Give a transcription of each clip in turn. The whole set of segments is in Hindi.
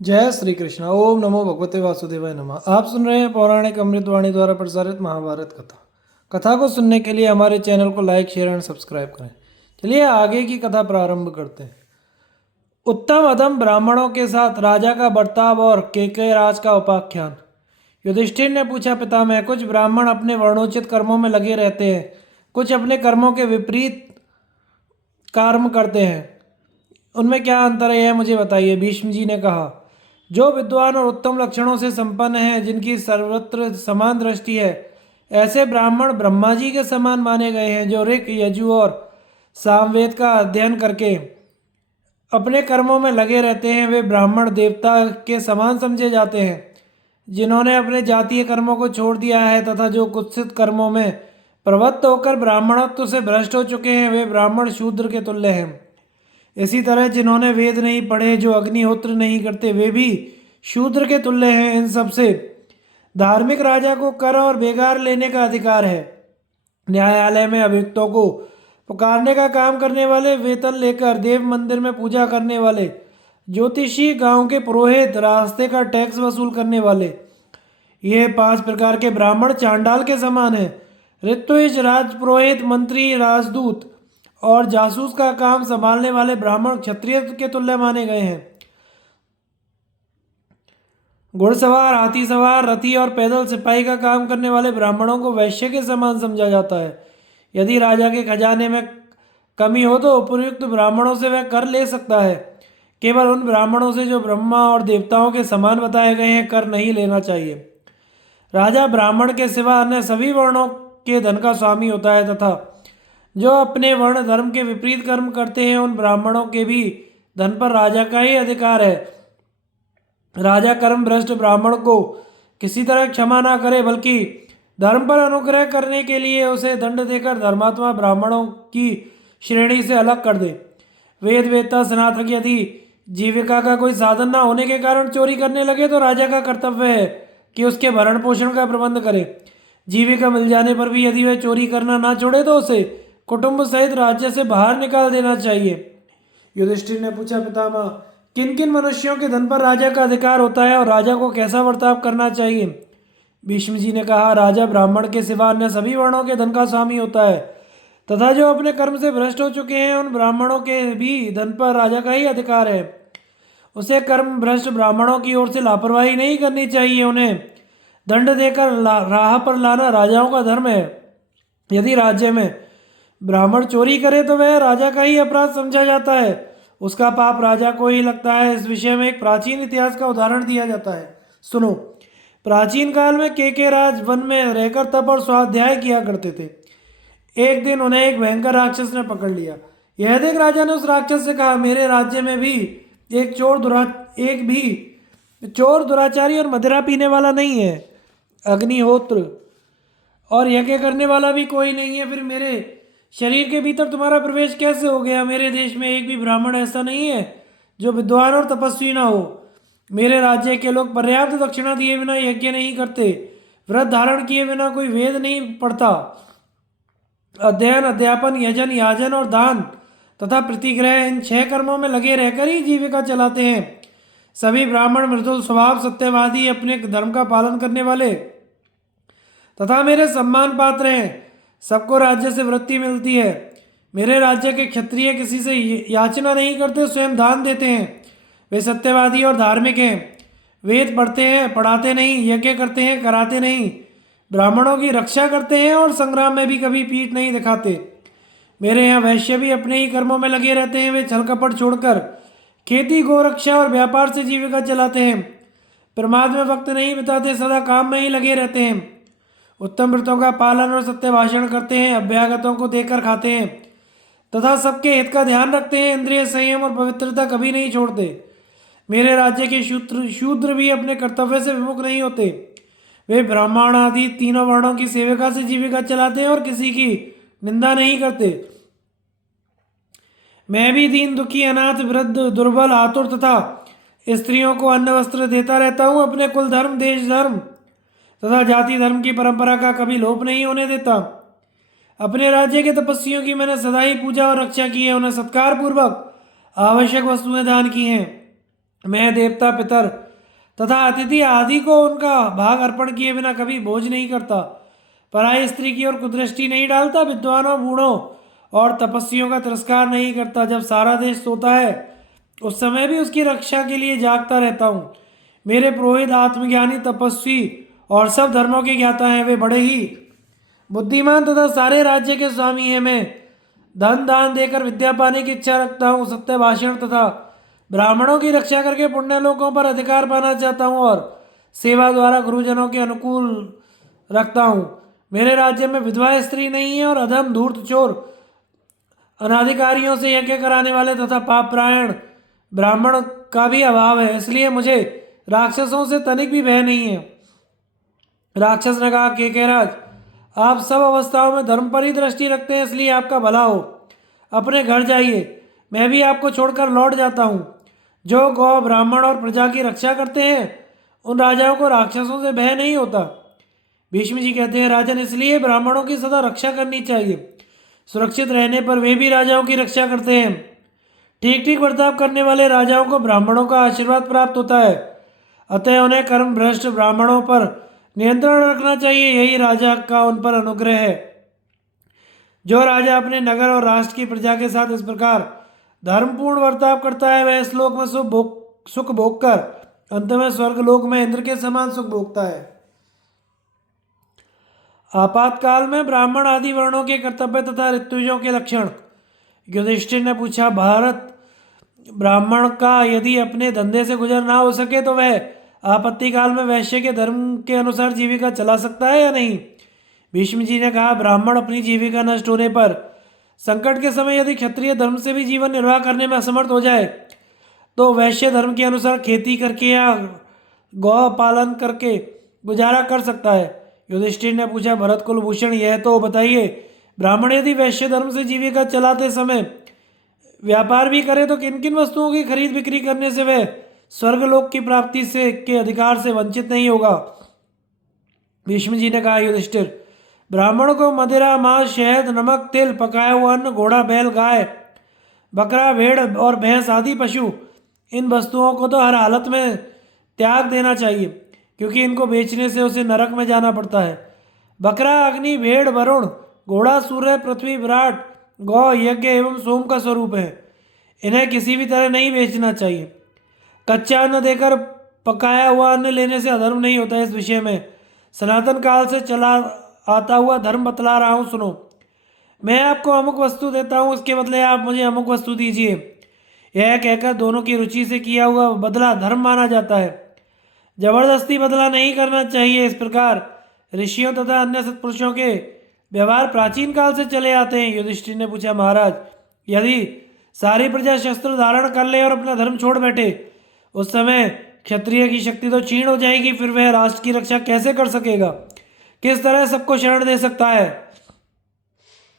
जय श्री कृष्ण। ओम नमो भगवते वासुदेवाय नमः। आप सुन रहे हैं पौराणिक अमृतवाणी द्वारा प्रसारित महाभारत कथा। कथा को सुनने के लिए हमारे चैनल को लाइक शेयर एंड सब्सक्राइब करें। चलिए आगे की कथा प्रारंभ करते हैं। उत्तम अधम ब्राह्मणों के साथ राजा का बर्ताव और केकय राज का उपाख्यान। युधिष्ठिर ने पूछा, पितामह, कुछ ब्राह्मण अपने वर्णोचित कर्मों में लगे रहते हैं, कुछ अपने कर्मों के विपरीत कर्म करते हैं, उनमें क्या अंतर है, यह मुझे बताइए। भीष्म जी ने कहा, जो विद्वान और उत्तम लक्षणों से संपन्न हैं, जिनकी सर्वत्र समान दृष्टि है, ऐसे ब्राह्मण ब्रह्मा जी के समान माने गए हैं। जो ऋक यजु और सामवेद का अध्ययन करके अपने कर्मों में लगे रहते हैं, वे ब्राह्मण देवता के समान समझे जाते हैं। जिन्होंने अपने जातीय कर्मों को छोड़ दिया है तथा जो कुत्सित कर्मों में प्रवृत्त होकर ब्राह्मणत्व से भ्रष्ट हो चुके हैं, वे ब्राह्मण शूद्र के तुल्य हैं। इसी तरह जिन्होंने वेद नहीं पढ़े, जो अग्निहोत्र नहीं करते, वे भी शूद्र के तुल्य हैं। इन सबसे धार्मिक राजा को कर और बेगार लेने का अधिकार है। न्यायालय में अभियुक्तों को पुकारने का काम करने वाले, वेतन लेकर देव मंदिर में पूजा करने वाले, ज्योतिषी, गांव के पुरोहित, रास्ते का टैक्स वसूल करने वाले, ये 5 प्रकार के ब्राह्मण चांडाल के समान हैं। ऋत्विज, राजपुरोहित, मंत्री, राजदूत और जासूस का काम संभालने वाले ब्राह्मण क्षत्रिय के तुल्य माने गए हैं। घुड़सवार, हाथी सवार, रथी और पैदल सिपाही का काम करने वाले ब्राह्मणों को वैश्य के समान समझा जाता है। यदि राजा के खजाने में कमी हो तो उपयुक्त ब्राह्मणों से वह कर ले सकता है। केवल उन ब्राह्मणों से जो ब्रह्मा और देवताओं के समान बताए गए हैं कर नहीं लेना चाहिए। राजा ब्राह्मण के सिवा अन्य सभी वर्णों के धन का स्वामी होता है तथा जो अपने वर्ण धर्म के विपरीत कर्म करते हैं, उन ब्राह्मणों के भी धन पर राजा का ही अधिकार है। राजा कर्म भ्रष्ट ब्राह्मण को किसी तरह क्षमा ना करे, बल्कि धर्म पर अनुग्रह करने के लिए उसे दंड देकर धर्मात्मा ब्राह्मणों की श्रेणी से अलग कर दे। वेद वेदता स्नातक यदि जीविका का कोई साधन ना होने के कारण चोरी करने लगे तो राजा का कर्तव्य है कि उसके भरण पोषण का प्रबंध करे। जीविका मिल जाने पर भी यदि वह चोरी करना ना छोड़े तो उसे कुटुंब सहित राज्य से बाहर निकाल देना चाहिए। युधिष्ठिर ने पूछा, पितामह, किन किन मनुष्यों के धन पर राजा का अधिकार होता है और राजा को कैसा बर्ताव करना चाहिए। भीष्म जी ने कहा, राजा ब्राह्मण के सिवा अन्य सभी वर्णों के धन का स्वामी होता है तथा जो अपने कर्म से भ्रष्ट हो चुके हैं, उन ब्राह्मणों के भी धन पर राजा का ही अधिकार है। उसे कर्म भ्रष्ट ब्राह्मणों की ओर से लापरवाही नहीं करनी चाहिए। उन्हें दंड देकर राह पर लाना राजाओं का धर्म है। यदि राज्य में ब्राह्मण चोरी करे तो वह राजा का ही अपराध समझा जाता है, उसका पाप राजा को ही लगता है। इस विषय में एक प्राचीन इतिहास का उदाहरण दिया जाता है, सुनो। प्राचीन काल में केके राज वन में रहकर तप और स्वाध्याय किया करते थे। एक दिन उन्हें एक भयंकर राक्षस ने पकड़ लिया। यह देख राजा ने उस राक्षस से कहा, मेरे राज्य में भी एक भी चोर, दुराचारी और मदिरा पीने वाला नहीं है। अग्निहोत्र और यज्ञ करने वाला भी कोई नहीं है। फिर मेरे शरीर के भीतर तुम्हारा प्रवेश कैसे हो गया। मेरे देश में एक भी ब्राह्मण ऐसा नहीं है जो विद्वान और तपस्वी ना हो। मेरे राज्य के लोग पर्याप्त दक्षिणा दिए बिना यज्ञ नहीं करते, व्रत धारण किए बिना कोई वेद नहीं पढ़ता। अध्ययन, अध्यापन, यजन, याजन और दान तथा प्रतिग्रह, इन 6 कर्मों में लगे रहकर ही जीविका चलाते हैं। सभी ब्राह्मण मृदुल स्वभाव, सत्यवादी, अपने धर्म का पालन करने वाले तथा मेरे सम्मान पात्र हैं। सबको राज्य से वृत्ति मिलती है। मेरे राज्य के क्षत्रिय किसी से याचना नहीं करते, स्वयं दान देते हैं। वे सत्यवादी और धार्मिक हैं। वेद पढ़ते हैं, पढ़ाते नहीं, यज्ञ करते हैं, कराते नहीं, ब्राह्मणों की रक्षा करते हैं और संग्राम में भी कभी पीठ नहीं दिखाते। मेरे यहाँ वैश्य भी अपने ही कर्मों में लगे रहते हैं। वे छल कपट छोड़कर खेती, गोरक्षा और व्यापार से जीविका चलाते हैं। प्रमाद में वक्त नहीं बिताते, सदा काम में ही लगे रहते हैं। उत्तम व्रतों का पालन और सत्य भाषण करते हैं, अभ्यागतों को देकर खाते हैं तथा सबके हित का ध्यान रखते हैं। इंद्रिय संयम और पवित्रता कभी नहीं छोड़ते। मेरे राज्य के शूद्र भी अपने कर्तव्य से विमुख नहीं होते। वे ब्राह्मण आदि तीनों वर्णों की सेविका से जीविका चलाते हैं और किसी की निंदा नहीं करते। मैं भी दीन, दुखी, अनाथ, वृद्ध, दुर्बल, आतुर तथा स्त्रियों को अन्न वस्त्र देता रहता हूँ। अपने कुल धर्म, देश धर्म तथा जाति धर्म की परंपरा का कभी लोप नहीं होने देता। अपने राज्य के तपस्वियों की मैंने सदा ही पूजा और रक्षा की है। उन्हें सत्कार पूर्वक आवश्यक वस्तुएं दान की हैं। मैं देवता पितर तथा अतिथि आदि को उनका भाग अर्पण किए बिना कभी भोज नहीं करता। पराई स्त्री की ओर कुदृष्टि नहीं डालता। विद्वानों बूढ़ों और तपस्वियों का तिरस्कार नहीं करता। जब सारा देश सोता है उस समय भी उसकी रक्षा के लिए जागता रहता हूँ। मेरे पुरोहित आत्मज्ञानी तपस्वी और सब धर्मों के ज्ञाता हैं। वे बड़े ही बुद्धिमान तथा सारे राज्य के स्वामी हैं। मैं धन दान देकर विद्या पाने की इच्छा रखता हूँ। सत्य भाषण तथा ब्राह्मणों की रक्षा करके पुण्य लोकों पर अधिकार पाना चाहता हूँ और सेवा द्वारा गुरुजनों के अनुकूल रखता हूँ। मेरे राज्य में विधवा स्त्री नहीं है और अधम धूर्त चोर अनाधिकारियों से यज्ञ कराने वाले तथा पापरायण ब्राह्मण का भी अभाव है। इसलिए मुझे राक्षसों से तनिक भी भय नहीं है। राक्षस ने कहा, केकैराज, आप सब अवस्थाओं में धर्म पर ही दृष्टि रखते हैं, इसलिए आपका भला हो। अपने घर जाइए, मैं भी आपको छोड़कर लौट जाता हूँ। जो गौ ब्राह्मण और प्रजा की रक्षा करते हैं उन राजाओं को राक्षसों से भय नहीं होता। भीष्म जी कहते हैं, राजन, इसलिए ब्राह्मणों की सदा रक्षा करनी चाहिए। सुरक्षित रहने पर वे भी राजाओं की रक्षा करते हैं। ठीक ठीक बर्ताव करने वाले राजाओं को ब्राह्मणों का आशीर्वाद प्राप्त होता है। अतः उन्हें कर्म भ्रष्ट ब्राह्मणों पर नियंत्रण रखना चाहिए। यही राजा का उन पर अनुग्रह है। जो राजा अपने नगर और राष्ट्र की प्रजा के साथ इस प्रकार धर्मपूर्ण बर्ताव करता है वह इस लोक में सुख भोग कर अंत में स्वर्ग लोक में इंद्र के समान सुख भोगता है। आपातकाल में ब्राह्मण आदि वर्णों के कर्तव्य तथा ऋत्विजों के लक्षण। युधिष्ठिर ने पूछा, भारत ब्राह्मण का यदि अपने धंधे से गुजर ना हो सके तो वह आपत्ति काल में वैश्य के धर्म के अनुसार जीविका चला सकता है या नहीं? भीष्म जी ने कहा, ब्राह्मण अपनी जीविका नष्ट होने पर संकट के समय यदि क्षत्रिय धर्म से भी जीवन निर्वाह करने में असमर्थ हो जाए तो वैश्य धर्म के अनुसार खेती करके या गौ पालन करके गुजारा कर सकता है। युधिष्ठिर ने पूछा, भरत कुलभूषण, यह तो बताइए, ब्राह्मण यदि वैश्य धर्म से जीविका चलाते समय व्यापार भी करे तो किन किन वस्तुओं की खरीद बिक्री करने से वह स्वर्गलोक की प्राप्ति से के अधिकार से वंचित नहीं होगा? भीष्म जी ने कहा, युधिष्ठिर, ब्राह्मण को मदिरा, मांस, शहद, नमक, तिल, पकाया हुआ अन्न, घोड़ा, बैल, गाय, बकरा, भेड़ और भैंस आदि पशु, इन वस्तुओं को तो हर हालत में त्याग देना चाहिए, क्योंकि इनको बेचने से उसे नरक में जाना पड़ता है। बकरा अग्नि, भेड़ वरुण, घोड़ा सूर्य, पृथ्वी विराट, गौ यज्ञ एवं सोम का स्वरूप है। इन्हें किसी भी तरह नहीं बेचना चाहिए। कच्चा अन्न देकर पकाया हुआ अन्न लेने से अधर्म नहीं होता है। इस विषय में सनातन काल से चला आता हुआ धर्म बतला रहा हूँ, सुनो। मैं आपको अमुक वस्तु देता हूँ, इसके बदले आप मुझे अमुक वस्तु दीजिए। यह कहकर दोनों की रुचि से किया हुआ बदला धर्म माना जाता है। जबरदस्ती बदला नहीं करना चाहिए। इस प्रकार ऋषियों तथा अन्य सत्पुरुषों के व्यवहार प्राचीन काल से चले आते हैं। युधिष्ठिर ने पूछा, महाराज, यदि सारी प्रजा शस्त्र धारण कर ले और अपना धर्म छोड़ बैठे उस समय क्षत्रिय की शक्ति तो क्षीण हो जाएगी, फिर वह राष्ट्र की रक्षा कैसे कर सकेगा? किस तरह सबको शरण दे सकता है?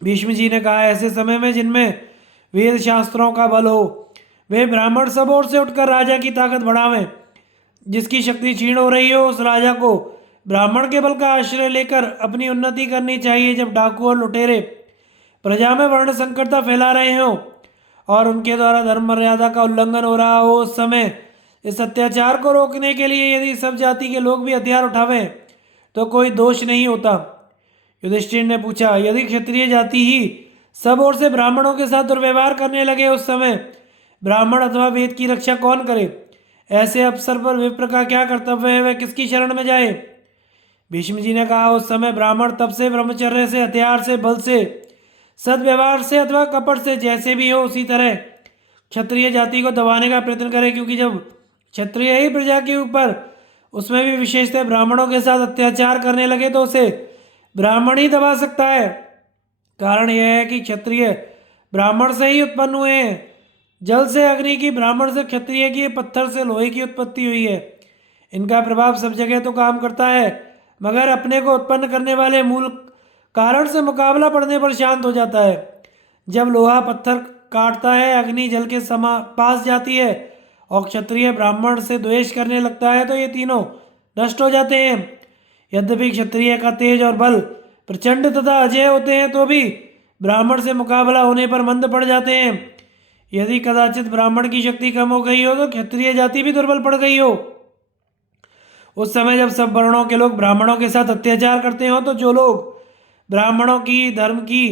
भीष्म जी ने कहा, ऐसे समय में जिनमें वेद शास्त्रों का बल हो वे ब्राह्मण सब ओर से उठकर राजा की ताकत बढ़ावें। जिसकी शक्ति क्षीण हो रही हो उस राजा को ब्राह्मण के बल का आश्रय लेकर अपनी उन्नति करनी चाहिए। जब डाकू और लुटेरे प्रजा में वर्ण संकरता फैला रहे हों और उनके द्वारा धर्म मर्यादा का उल्लंघन हो रहा हो उस समय इस अत्याचार को रोकने के लिए यदि सब जाति के लोग भी हथियार उठावें तो कोई दोष नहीं होता। युधिष्ठिर ने पूछा, यदि क्षत्रिय जाति ही सब ओर से ब्राह्मणों के साथ दुर्व्यवहार करने लगे उस समय ब्राह्मण अथवा वेद की रक्षा कौन करे? ऐसे अवसर पर विप्र का क्या कर्तव्य है? वह किसकी शरण में जाए? भीष्म जी ने कहा, उस समय ब्राह्मण तप से, ब्रह्मचर्य से, हथियार से, बल से, सद्व्यवहार से अथवा कपट से, जैसे भी हो उसी तरह क्षत्रिय जाति को दबाने का प्रयत्न करे, क्योंकि जब क्षत्रिय ही प्रजा के ऊपर उसमें भी विशेषतः ब्राह्मणों के साथ अत्याचार करने लगे तो उसे ब्राह्मण ही दबा सकता है। कारण यह है कि क्षत्रिय ब्राह्मण से ही उत्पन्न हुए हैं। जल से अग्नि की, ब्राह्मण से क्षत्रिय की, पत्थर से लोहे की उत्पत्ति हुई है। इनका प्रभाव सब जगह तो काम करता है, मगर अपने को उत्पन्न करने वाले मूल कारण से मुकाबला पड़ने पर शांत हो जाता है। जब लोहा पत्थर काटता है, अग्नि जल के पास जाती है और क्षत्रिय ब्राह्मण से द्वेष करने लगता है तो ये तीनों नष्ट हो जाते हैं। यद्यपि क्षत्रिय का तेज और बल प्रचंड तथा अजय होते हैं तो भी ब्राह्मण से मुकाबला होने पर मंद पड़ जाते हैं। यदि कदाचित ब्राह्मण की शक्ति कम हो गई हो तो क्षत्रिय जाति भी दुर्बल पड़ गई हो। उस समय जब सब वर्णों के लोग ब्राह्मणों के साथ अत्याचार करते हो, तो जो लोग ब्राह्मणों की, धर्म की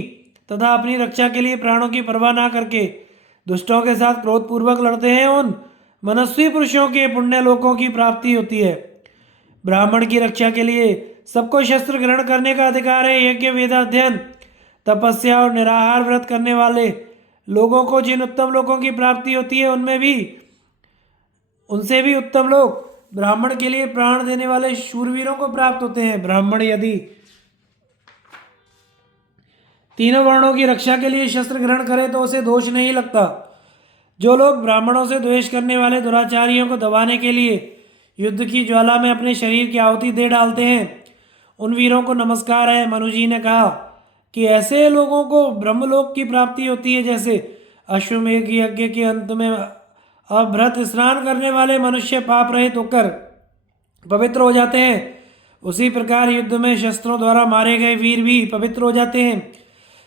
तथा अपनी रक्षा के लिए प्राणों की परवाह ना करके दुष्टों के साथ क्रोधपूर्वक लड़ते हैं, उन मनस्वी पुरुषों के पुण्य लोकों की प्राप्ति होती है। ब्राह्मण की रक्षा के लिए सबको शस्त्र ग्रहण करने का अधिकार है। यज्ञ, वेदाध्ययन, तपस्या और निराहार व्रत करने वाले लोगों को जिन उत्तम लोकों की प्राप्ति होती है, उनसे भी उत्तम लोग ब्राह्मण के लिए प्राण देने वाले शूरवीरों को प्राप्त होते हैं। ब्राह्मण यदि तीनों वर्णों की रक्षा के लिए शस्त्र ग्रहण करे तो उसे दोष नहीं लगता। जो लोग ब्राह्मणों से द्वेष करने वाले दुराचारियों को दबाने के लिए युद्ध की ज्वाला में अपने शरीर की आहुति दे डालते हैं, उन वीरों को नमस्कार है। मनु जी ने कहा कि ऐसे लोगों को ब्रह्मलोक की प्राप्ति होती है, जैसे अश्वमेध यज्ञ के अंत में अभ्रत स्नान करने वाले मनुष्य पाप रहित होकर पवित्र हो जाते हैं, उसी प्रकार युद्ध में शस्त्रों द्वारा मारे गए वीर भी पवित्र हो जाते हैं।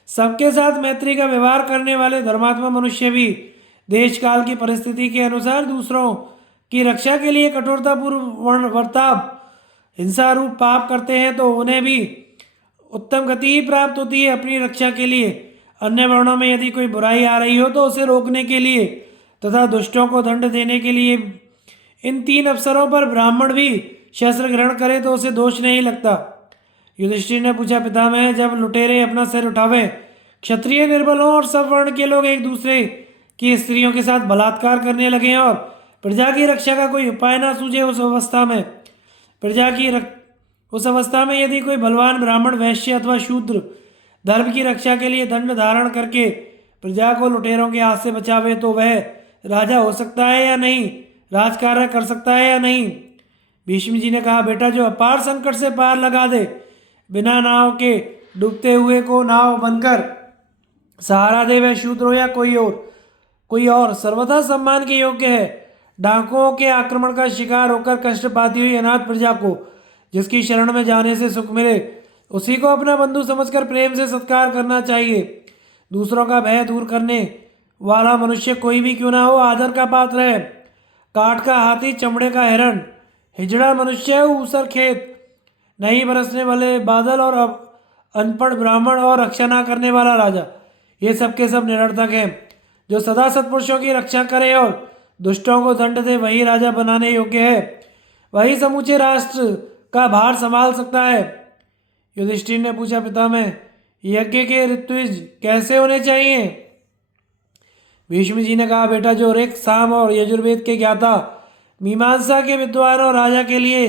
सबके साथ मैत्री का व्यवहार करने वाले धर्मात्मा मनुष्य भी देश काल की परिस्थिति के अनुसार दूसरों की रक्षा के लिए कठोरतापूर्व वर्ताव, हिंसा रूप पाप करते हैं, तो उन्हें भी उत्तम गति ही प्राप्त होती है। अपनी रक्षा के लिए अन्य वर्णों में यदि कोई बुराई आ रही हो तो उसे रोकने के लिए तथा दुष्टों को दंड देने के लिए इन तीन अवसरों पर ब्राह्मण भी शस्त्र ग्रहण करे तो उसे दोष नहीं लगता। युधिष्ठिर ने पूछा, पितामह, जब लुटेरे अपना सिर उठावे, क्षत्रिय निर्बल हों और सब वर्ण के लोग एक दूसरे की स्त्रियों के साथ बलात्कार करने लगे और प्रजा की रक्षा का कोई उपाय ना सूझे, उस अवस्था में यदि कोई बलवान ब्राह्मण, वैश्य अथवा शूद्र धर्म की रक्षा के लिए दंड धारण करके प्रजा को लुटेरों के हाथ से बचावे, तो वह राजा हो सकता है या नहीं, राजकार्य कर सकता है या नहीं। भीष्म जी ने कहा, बेटा, जो अपार संकट से पार लगा दे, बिना नाव के डूबते हुए को नाव बनकर सहारा दे, वह शूद्र हो या कोई और सर्वथा सम्मान के योग्य है। डाकुओं के आक्रमण का शिकार होकर कष्ट पाती हुई अनाथ प्रजा को जिसकी शरण में जाने से सुख मिले, उसी को अपना बंधु समझकर प्रेम से सत्कार करना चाहिए। दूसरों का भय दूर करने वाला मनुष्य कोई भी क्यों ना हो, आदर का पात्र है। काठ का हाथी, चमड़े का हिरण, हिजड़ा मनुष्य, ऊसर खेत, नहीं बरसने वाले बादल और अनपढ़ ब्राह्मण और रक्षा ना करने वाला राजा, ये सब के सब निरर्थक हैं। जो सदा सत्पुरुषों की रक्षा करे और दुष्टों को दंड दे, वही राजा बनाने योग्य है, वही समूचे राष्ट्र का भार संभाल सकता है। युधिष्ठिर ने पूछा, पितामह, यज्ञ के ऋत्विज कैसे होने चाहिए? भीष्म जी ने कहा, बेटा, जो ऋक्, साम और यजुर्वेद के ज्ञाता, मीमांसा के विद्वान और राजा के लिए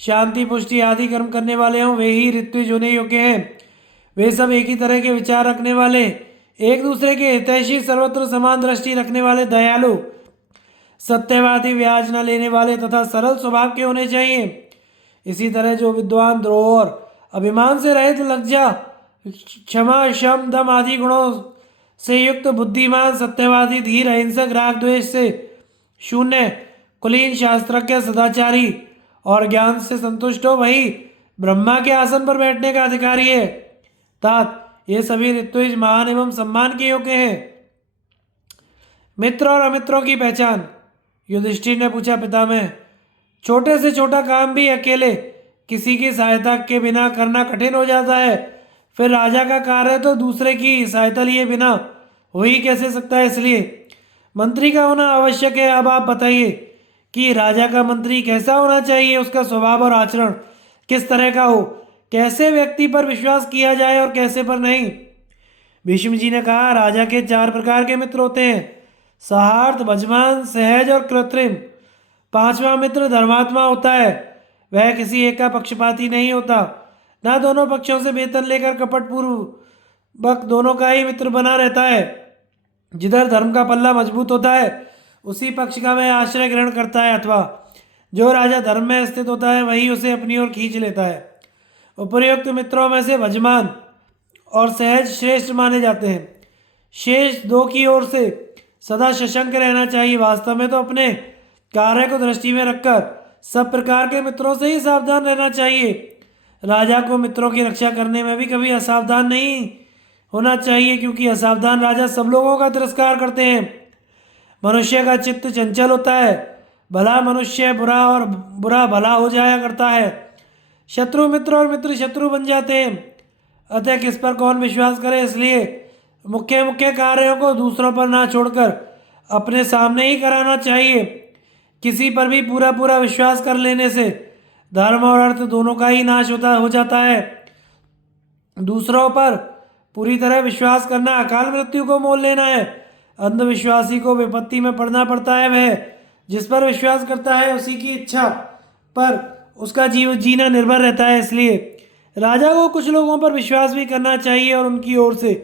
शांति, पुष्टि आदि कर्म करने वाले हों, वे ही ऋत्विज होने योग्य हैं। वे सब एक ही तरह के विचार रखने वाले, एक दूसरे के हितैषी, सर्वत्र समान दृष्टि रखने वाले, दयालु, सत्यवादी, ब्याज न लेने वाले तथा सरल स्वभाव के होने चाहिए। इसी तरह जो विद्वान द्रोह और अभिमान से रहित, लज्जा, क्षमा, शम, दम आदि गुणों से युक्त, बुद्धिमान, सत्यवादी, धीर, अहिंसक, राग द्वेष से शून्य, कुलीन, शास्त्रज्ञ, सदाचारी और ज्ञान से संतुष्ट हो, वही ब्रह्मा के आसन पर बैठने का अधिकारी है। तात, ये सभी ऋत्विज महान एवं सम्मान के योग्य हैं। मित्र और अमित्रों की पहचान। युधिष्ठिर ने पूछा, पितामह, छोटे से छोटा काम भी अकेले किसी की सहायता के बिना करना कठिन हो जाता है, फिर राजा का कार्य तो दूसरे की सहायता लिए बिना हो ही कैसे सकता है। इसलिए मंत्री का होना आवश्यक है। अब आप बताइए कि राजा का मंत्री कैसा होना चाहिए, उसका स्वभाव और आचरण किस तरह का हो, कैसे व्यक्ति पर विश्वास किया जाए और कैसे पर नहीं। भीष्म जी ने कहा, राजा के 4 प्रकार के मित्र होते हैं, सहार्थ, भजमान, सहज और कृत्रिम। 5वां मित्र धर्मात्मा होता है। वह किसी एक का पक्षपाती नहीं होता, ना दोनों पक्षों से वेतन लेकर कपटपूर्वक दोनों का ही मित्र बना रहता है। जिधर धर्म का पल्ला मजबूत होता है, उसी पक्ष का वह आश्रय ग्रहण करता है, अथवा जो राजा धर्म में स्थित होता है, वही उसे अपनी ओर खींच लेता है। उपर्युक्त मित्रों में से भजमान और सहज श्रेष्ठ माने जाते हैं। शेष 2 की ओर से सदा सशंक रहना चाहिए। वास्तव में तो अपने कार्य को दृष्टि में रखकर सब प्रकार के मित्रों से ही सावधान रहना चाहिए। राजा को मित्रों की रक्षा करने में भी कभी असावधान नहीं होना चाहिए, क्योंकि असावधान राजा सब लोगों का तिरस्कार करते हैं। मनुष्य का चित्त चंचल होता है। भला मनुष्य बुरा और बुरा भला हो जाया करता है। शत्रु मित्र और मित्र शत्रु बन जाते हैं। अतः किस पर कौन विश्वास करे, इसलिए मुख्य मुख्य कार्यों को दूसरों पर ना छोड़कर अपने सामने ही कराना चाहिए। किसी पर भी पूरा पूरा विश्वास कर लेने से धर्म और अर्थ दोनों का ही नाश हो जाता है। दूसरों पर पूरी तरह विश्वास करना अकाल मृत्यु को मोल लेना है। अंधविश्वासी को विपत्ति में पड़ना पड़ता है। वह जिस पर विश्वास करता है उसी की इच्छा पर उसका जीना निर्भर रहता है। इसलिए राजा को कुछ लोगों पर विश्वास भी करना चाहिए और उनकी ओर से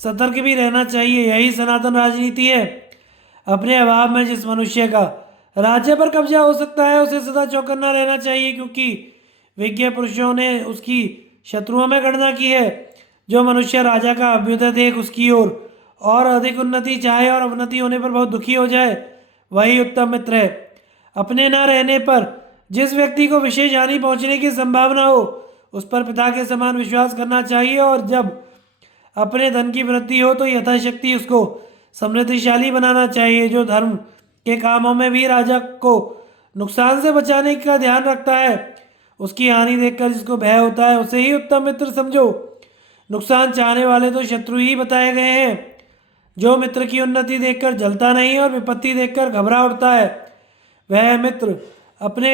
सतर्क भी रहना चाहिए। यही सनातन राजनीति है। अपने अभाव में जिस मनुष्य का राज्य पर कब्जा हो सकता है उसे सदा चौकन्ना रहना चाहिए, क्योंकि विज्ञ पुरुषों ने उसकी शत्रुओं में गणना की है। जो मनुष्य राजा का अभ्युदय देख उसकी ओर और अधिक उन्नति चाहे और अवनति होने पर बहुत दुखी हो जाए, वही उत्तम मित्र है। अपने न रहने पर जिस व्यक्ति को विशेष हानि पहुंचने की संभावना हो उस पर पिता के समान विश्वास करना चाहिए, और जब अपने धन की वृद्धि हो तो यथाशक्ति उसको समृद्धिशाली बनाना चाहिए। जो धर्म के कामों में भी राजा को नुकसान से बचाने का ध्यान रखता है, उसकी हानि देखकर जिसको भय होता है उसे ही उत्तम मित्र समझो। नुकसान चाहने वाले तो शत्रु ही बताए गए हैं। जो मित्र की उन्नति देखकर जलता नहीं और विपत्ति देखकर घबरा उठता है, वह मित्र अपने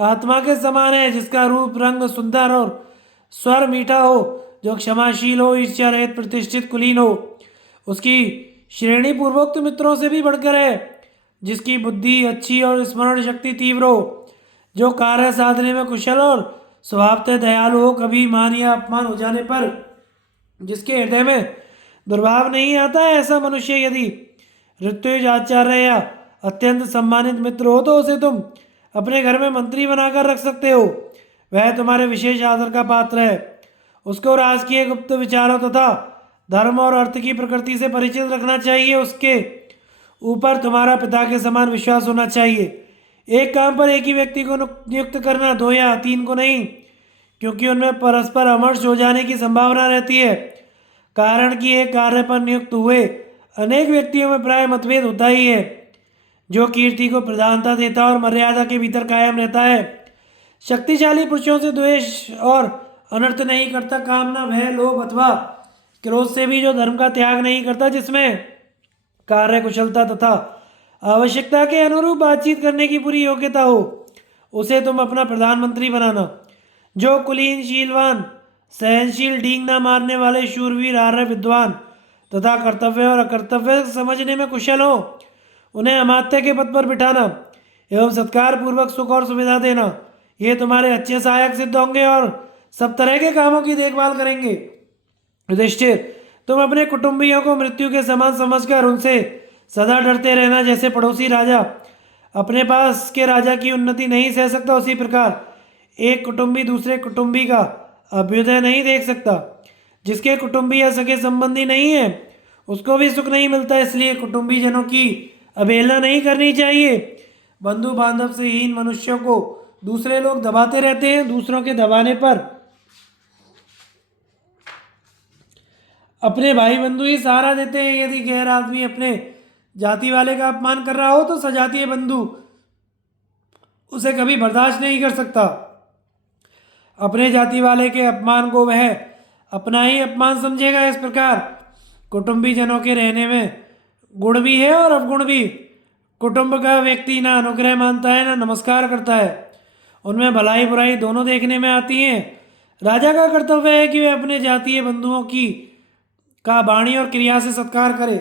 आत्मा के समान है, जिसका रूप रंग सुंदर और स्वर मीठा हो, जो क्षमाशील हो, ईर्ष्या रहित, प्रतिष्ठित, कुलीन हो। उसकी श्रेणी पूर्वोक्त मित्रों से भी बढ़कर है। जिसकी बुद्धि अच्छी और स्मरण शक्ति तीव्र हो, जो कार्य साधने में कुशल और स्वभावतः दयालु हो, कभी मान या अपमान हो जाने पर जिसके हृदय में दुर्भाव नहीं आता है, ऐसा मनुष्य यदि ऋत्विज, आचार्य या अत्यंत सम्मानित मित्र हो तो उसे तुम अपने घर में मंत्री बनाकर रख सकते हो। वह तुम्हारे विशेष आदर का पात्र है। उसको राजकीय गुप्त विचारों तथा धर्म और अर्थ की प्रकृति से परिचित रखना चाहिए। उसके ऊपर तुम्हारा पिता के समान विश्वास होना चाहिए। एक काम पर एक ही व्यक्ति को नियुक्त करना, दो या तीन को नहीं, क्योंकि उनमें परस्पर अमर्ष हो जाने की संभावना रहती है। कारण कि एक कार्य पर नियुक्त हुए अनेक व्यक्तियों में प्राय मतभेद होता ही है। जो कीर्ति को प्रधानता देता और मर्यादा के भीतर कायम रहता है, शक्तिशाली पुरुषों से द्वेष और अनर्थ नहीं करता, कामना, भय, लोभ अथवा क्रोध से भी जो धर्म का त्याग नहीं करता, जिसमें कार्य कुशलता तथा आवश्यकता के अनुरूप बातचीत करने की पूरी योग्यता हो, उसे तुम अपना प्रधानमंत्री बनाना। जो कुलीन, शीलवान, सहनशील, डींग न मारने वाले, शूरवीर, आर्य, विद्वान तथा कर्तव्य और अकर्तव्य समझने में कुशल हो, उन्हें अमात्य के पद पर बिठाना एवं सत्कार पूर्वक सुख और सुविधा देना। ये तुम्हारे अच्छे सहायक सिद्ध होंगे और सब तरह के कामों की देखभाल करेंगे। युधिष्ठिर, तुम अपने कुटुंबियों को मृत्यु के समान समझकर उनसे सदा डरते रहना। जैसे पड़ोसी राजा अपने पास के राजा की उन्नति नहीं सह सकता, उसी प्रकार एक कुटुंबी दूसरे कुटुंबी का अभ्युदय नहीं देख सकता। जिसके कुटुंबी या सगे संबंधी नहीं है उसको भी सुख नहीं मिलता। इसलिए कुटुंबी जनों की अवहेलना नहीं करनी चाहिए। बंधु बांधव से हीन मनुष्यों को दूसरे लोग दबाते रहते हैं। दूसरों के दबाने पर अपने भाई बंधु ही सहारा देते हैं। यदि गैर आदमी अपने जाति वाले का अपमान कर रहा हो तो सजातीय बंधु उसे कभी बर्दाश्त नहीं कर सकता। अपने जाति वाले के अपमान को वह अपना ही अपमान समझेगा। इस प्रकार कुटुंबी जनों के रहने में गुण भी है और अवगुण भी। कुटुंब का व्यक्ति ना अनुग्रह मानता है ना नमस्कार करता है। उनमें भलाई बुराई दोनों देखने में आती हैं। राजा का कर्तव्य है कि वह अपने जातीय बंधुओं की का वाणी और क्रिया से सत्कार करे,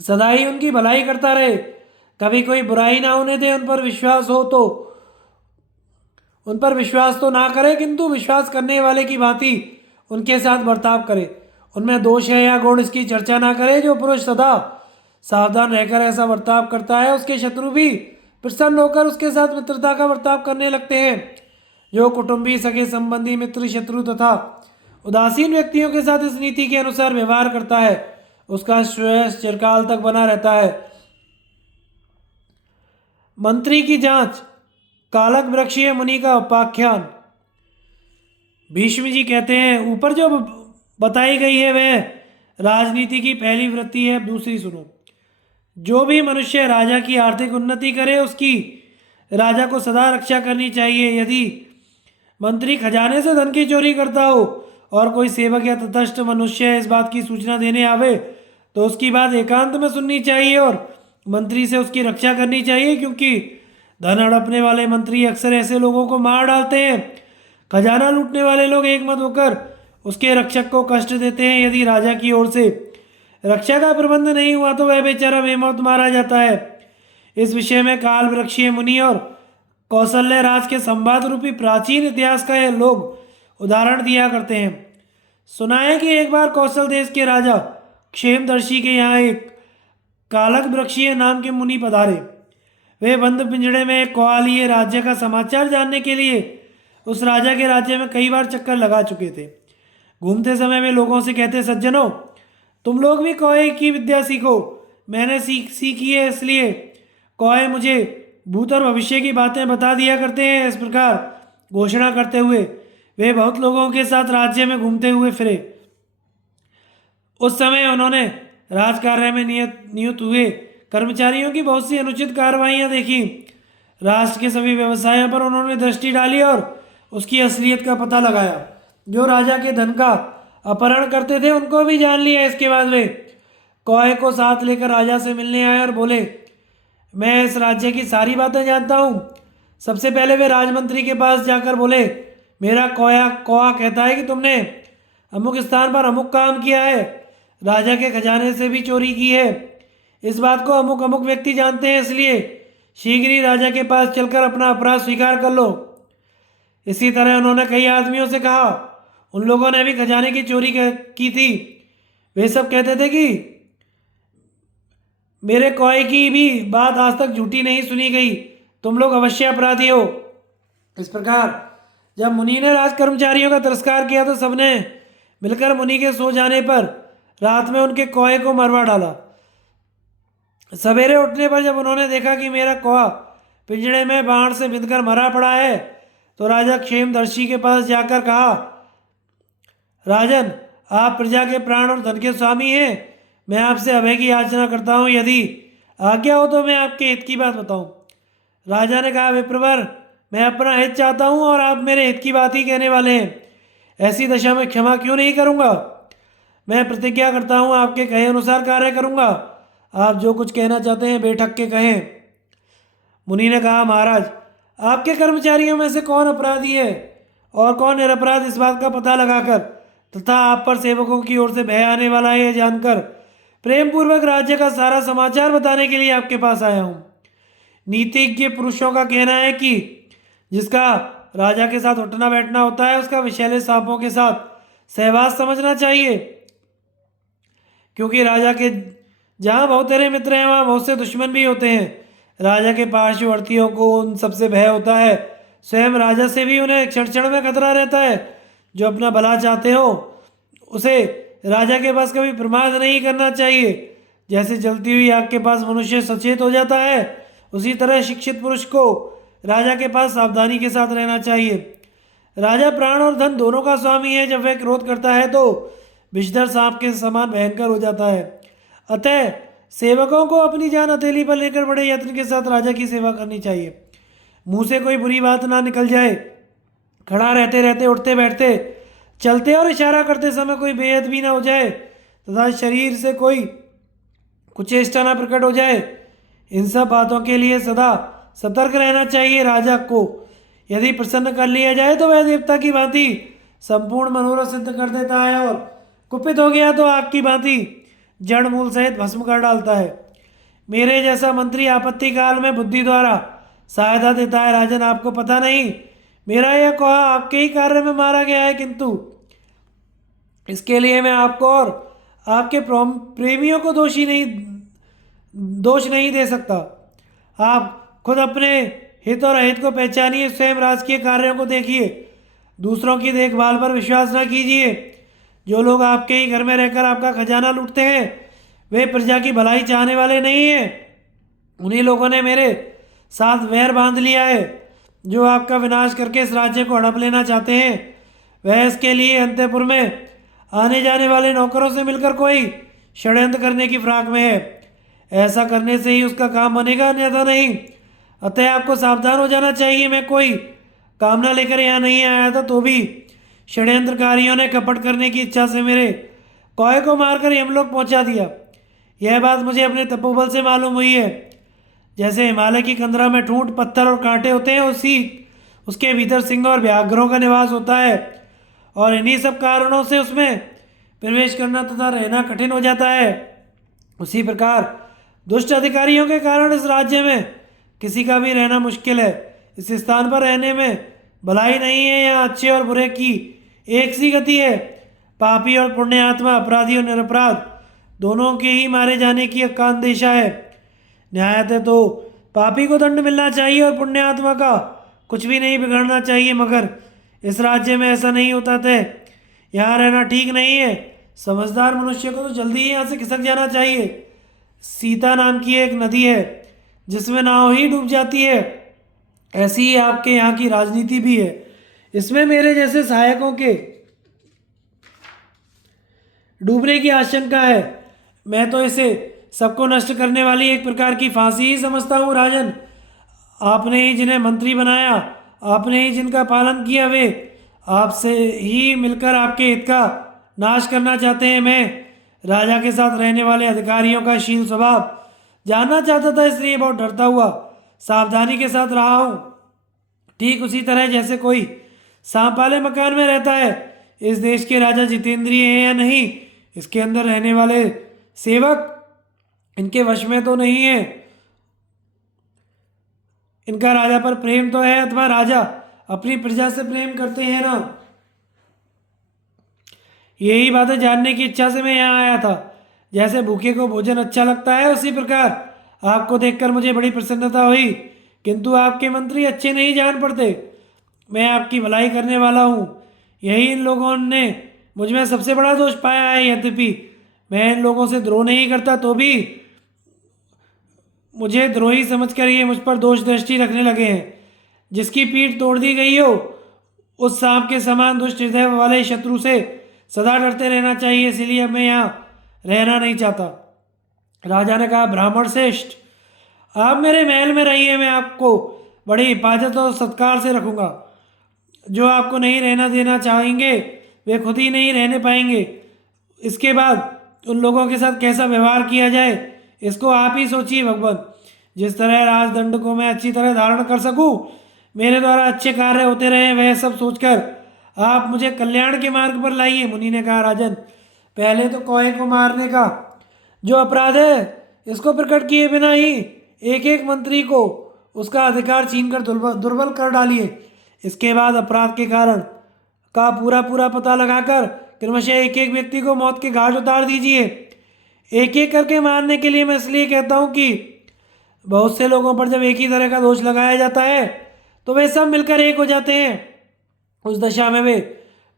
सदा ही उनकी भलाई करता रहे, कभी कोई बुराई ना होने दे। उन पर विश्वास तो ना करे, किंतु विश्वास करने वाले की भांति उनके साथ बर्ताव करे। उनमें दोष है या गुण इसकी चर्चा ना करे। जो पुरुष सदा सावधान रहकर ऐसा बर्ताव करता है उसके शत्रु भी प्रसन्न होकर उसके साथ मित्रता का बर्ताव करने लगते हैं। जो कुटुंबी, सगे संबंधी, मित्र, शत्रु तथा उदासीन व्यक्तियों के साथ इस नीति के अनुसार व्यवहार करता है उसका श्रेयस चिरकाल तक बना रहता है। मंत्री की जांच, कालक वृक्षीय मुनि का उपाख्यान। भीष्म जी कहते हैं, ऊपर जो बताई गई है वह राजनीति की पहली वृत्ति है। अब दूसरी सुनो। जो भी मनुष्य राजा की आर्थिक उन्नति करे उसकी राजा को सदा रक्षा करनी चाहिए। यदि मंत्री खजाने से धन की चोरी करता हो और कोई सेवक या तटस्थ मनुष्य इस बात की सूचना देने आवे तो उसकी बात एकांत में सुननी चाहिए और मंत्री से उसकी रक्षा करनी चाहिए, क्योंकि धन हड़पने वाले मंत्री अक्सर ऐसे लोगों को मार डालते हैं। खजाना लूटने वाले लोग एक मत होकर उसके रक्षक को कष्ट देते हैं। यदि राजा की ओर से रक्षा का प्रबंध नहीं हुआ तो वह बेचारा बेमौत मारा जाता है। इस विषय में काल वृक्षीय मुनि और कौशल्य राज के संवाद रूपी प्राचीन इतिहास का ये लोग उदाहरण दिया करते हैं। सुना है कि एक बार कौशल देश के राजा क्षेमदर्शी के यहाँ एक कालक वृक्षीय नाम के मुनि पधारे। वे बंद पिंजड़े में एक कौआ लिए राज्य का समाचार जानने के लिए उस राजा के राज्य में कई बार चक्कर लगा चुके थे। घूमते समय वे लोगों से कहते, सज्जनों, तुम लोग भी कौए की विद्या सीखो। मैंने सीखी है, इसलिए कौए मुझे भूत और भविष्य की बातें बता दिया करते हैं। इस प्रकार घोषणा करते हुए वे बहुत लोगों के साथ राज्य में घूमते हुए फिरे। उस समय उन्होंने राजकार्य में नियुक्त हुए कर्मचारियों की बहुत सी अनुचित कार्रवाइयाँ देखी। राष्ट्र के सभी व्यवसायों पर उन्होंने दृष्टि डाली और उसकी असलियत का पता लगाया। जो राजा के धन का अपहरण करते थे उनको भी जान लिया। इसके बाद वे कौए को साथ लेकर राजा से मिलने आए और बोले, मैं इस राज्य की सारी बातें जानता हूँ। सबसे पहले वे राजमंत्री के पास जाकर बोले, मेरा कौआ कहता है कि तुमने अमुक स्थान पर अमुक काम किया है, राजा के खजाने से भी चोरी की है। इस बात को अमुक अमुक व्यक्ति जानते हैं, इसलिए शीघ्र ही राजा के पास चलकर अपना अपराध स्वीकार कर लो। इसी तरह उन्होंने कई आदमियों से कहा। उन लोगों ने भी खजाने की चोरी की थी। वे सब कहते थे कि मेरे कौए की भी बात आज तक झूठी नहीं सुनी गई, तुम लोग अवश्य अपराधी हो। इस प्रकार जब मुनि ने राज कर्मचारियों का तिरस्कार किया तो सबने मिलकर मुनि के सो जाने पर रात में उनके कौए को मरवा डाला। सवेरे उठने पर जब उन्होंने देखा कि मेरा कौआ पिंजड़े में बाण से बिंधकर मरा पड़ा है तो राजा क्षेमदर्शी के पास जाकर कहा, राजन, आप प्रजा के प्राण और धन के स्वामी हैं। मैं आपसे अभय की याचना करता हूँ। यदि आज्ञा हो तो मैं आपके हित की बात बताऊँ। राजा ने कहा, विप्रवर, मैं अपना हित चाहता हूँ और आप मेरे हित की बात ही कहने वाले हैं। ऐसी दशा में क्षमा क्यों नहीं करूँगा। मैं प्रतिज्ञा करता हूँ आपके कहे अनुसार कार्य करूँगा। आप जो कुछ कहना चाहते हैं बेठक के कहें। मुनि ने कहा, महाराज, आपके कर्मचारियों में से कौन अपराधी है और कौन निरपराध, इस बात का पता लगाकर तथा आप पर सेवकों की ओर से भय आने वाला है यह जानकर प्रेम पूर्वक राज्य का सारा समाचार बताने के लिए आपके पास आया हूँ। नीतिज्ञ पुरुषों का कहना है कि जिसका राजा के साथ उठना बैठना होता है उसका विषैले सांपों के साथ सहवास समझना चाहिए, क्योंकि राजा के जहाँ बहुत तेरे मित्र हैं वहाँ बहुत से दुश्मन भी होते हैं। राजा के पार्श्ववर्तियों को उन सबसे भय होता है, स्वयं राजा से भी उन्हें क्षण क्षण में खतरा रहता है। जो अपना भला चाहते हो उसे राजा के पास कभी प्रमाद नहीं करना चाहिए। जैसे जलती हुई आग के पास मनुष्य सचेत हो जाता है, उसी तरह शिक्षित पुरुष को राजा के पास सावधानी के साथ रहना चाहिए। राजा प्राण और धन दोनों का स्वामी है। जब वह क्रोध करता है तो विषधर सांप के समान भयंकर हो जाता है। अतः सेवकों को अपनी जान हथेली पर लेकर बड़े यत्न के साथ राजा की सेवा करनी चाहिए। मुंह से कोई बुरी बात ना निकल जाए। खड़ा रहते रहते, उठते बैठते, चलते और इशारा करते समय कोई बेअदबी ना हो जाए तथा शरीर से कोई कुचेष्टा ना प्रकट हो जाए। इन सब बातों के लिए सदा सतर्क रहना चाहिए। राजा को यदि प्रसन्न कर लिया जाए तो वह देवता की भांति संपूर्ण मनोरथ सिद्ध कर देता है और कुपित हो गया तो आग की भांति जड़ मूल सहित भस्म कर डालता है। मेरे जैसा मंत्री आपत्ति काल में बुद्धि द्वारा सहायता देता है। राजन, आपको पता नहीं, मेरा यह कौआ आपके ही कार्य में मारा गया है, किंतु इसके लिए मैं आपको और आपके प्रेमियों को दोष नहीं दे सकता। आप खुद अपने हित और अहित को पहचानिए, स्वयं राजकीय कार्यों को देखिए, दूसरों की देखभाल पर विश्वास न कीजिए। जो लोग आपके ही घर में रहकर आपका खजाना लूटते हैं वे प्रजा की भलाई चाहने वाले नहीं हैं। उन्हीं लोगों ने मेरे साथ वैर बांध लिया है जो आपका विनाश करके इस राज्य को हड़प लेना चाहते हैं। वह इसके लिए अंतःपुर में आने जाने वाले नौकरों से मिलकर कोई षड्यंत्र करने की फिराक में है। ऐसा करने से ही उसका काम बनेगा, अन्यथा नहीं। अतः आपको सावधान हो जाना चाहिए। मैं कोई कामना लेकर यहाँ नहीं आया था, तो भी षड्यंत्रकारियों ने कपट करने की इच्छा से मेरे कौए को मारकर यमलोक पहुंचा दिया। यह बात मुझे अपने तपोबल से मालूम हुई है। जैसे हिमालय की कंदरा में ठूंठ, पत्थर और कांटे होते हैं, उसी उसके भीतर सिंह और व्याघ्रों का निवास होता है, और इन्हीं सब कारणों से उसमें प्रवेश करना तथा रहना कठिन हो जाता है। उसी प्रकार दुष्ट अधिकारियों के कारण इस राज्य में किसी का भी रहना मुश्किल है। इस स्थान पर रहने में भलाई नहीं है। यहाँ अच्छे और बुरे की एक सी गति है। पापी और पुण्य आत्मा, अपराधी और निरपराध दोनों के ही मारे जाने की एकांदेशा है। न्यायतः तो पापी को दंड मिलना चाहिए और पुण्य आत्मा का कुछ भी नहीं बिगड़ना चाहिए, मगर इस राज्य में ऐसा नहीं होता थे। यहाँ रहना ठीक नहीं है। समझदार मनुष्य को तो जल्दी ही यहाँ से खिसक जाना चाहिए। सीता नाम की एक नदी है जिसमें नाव ही डूब जाती है, ऐसी ही आपके यहाँ की राजनीति भी है। इसमें मेरे जैसे सहायकों के डूबने की आशंका है। मैं तो इसे सबको नष्ट करने वाली एक प्रकार की फांसी ही समझता हूँ। राजन, आपने ही जिन्हें मंत्री बनाया, आपने ही जिनका पालन किया, वे आपसे ही मिलकर आपके हित का नाश करना चाहते हैं। मैं राजा के साथ रहने वाले अधिकारियों का शील स्वभाव जानना चाहता था, इसलिए बहुत डरता हुआ सावधानी के साथ रहा हूँ। ठीक उसी तरह जैसे कोई सांप वाले मकान में रहता है। इस देश के राजा जितेंद्रिय हैं या नहीं, इसके अंदर रहने वाले सेवक इनके वश में तो नहीं है। इनका राजा पर प्रेम तो है, अथवा राजा अपनी प्रजा से प्रेम करते हैं ना। यही बातें जानने की इच्छा से मैं यहाँ आया था। जैसे भूखे को भोजन अच्छा लगता है, उसी प्रकार आपको देखकर मुझे बड़ी प्रसन्नता हुई। किंतु आपके मंत्री अच्छे नहीं जान पड़ते। मैं आपकी भलाई करने वाला हूँ, यही इन लोगों ने मुझ में सबसे बड़ा दोष पाया है। यद्यपि मैं इन लोगों से द्रोह नहीं करता, तो भी मुझे द्रोही समझकर ये मुझ पर दोष दृष्टि रखने लगे हैं। जिसकी पीठ तोड़ दी गई हो, उस सांप के समान दुष्ट हृदय वाले शत्रु से सदा डरते रहना चाहिए। इसीलिए मैं यहाँ रहना नहीं चाहता। राजा ने कहा, ब्राह्मण श्रेष्ठ, आप मेरे महल में रहिए। मैं आपको बड़ी हिफाजत और सत्कार से रखूँगा। जो आपको नहीं रहना देना चाहेंगे, वे खुद ही नहीं रहने पाएंगे। इसके बाद उन लोगों के साथ कैसा व्यवहार किया जाए, इसको आप ही सोचिए भगवान। जिस तरह राजदंड को मैं अच्छी तरह धारण कर सकूं, मेरे द्वारा अच्छे कार्य होते रहे, वह सब सोचकर आप मुझे कल्याण के मार्ग पर लाइए। मुनि ने कहा, राजन, पहले तो कौए को मारने का जो अपराध है, इसको प्रकट किए बिना ही एक एक मंत्री को उसका अधिकार छीनकर दुर्बल कर डालिए। इसके बाद अपराध के कारण का पूरा पूरा पता लगाकर क्रमशः एक एक व्यक्ति को मौत के घाट उतार दीजिए। एक एक करके मारने के लिए मैं इसलिए कहता हूँ कि बहुत से लोगों पर जब एक ही तरह का दोष लगाया जाता है, तो वे सब मिलकर एक हो जाते हैं। उस दशा में वे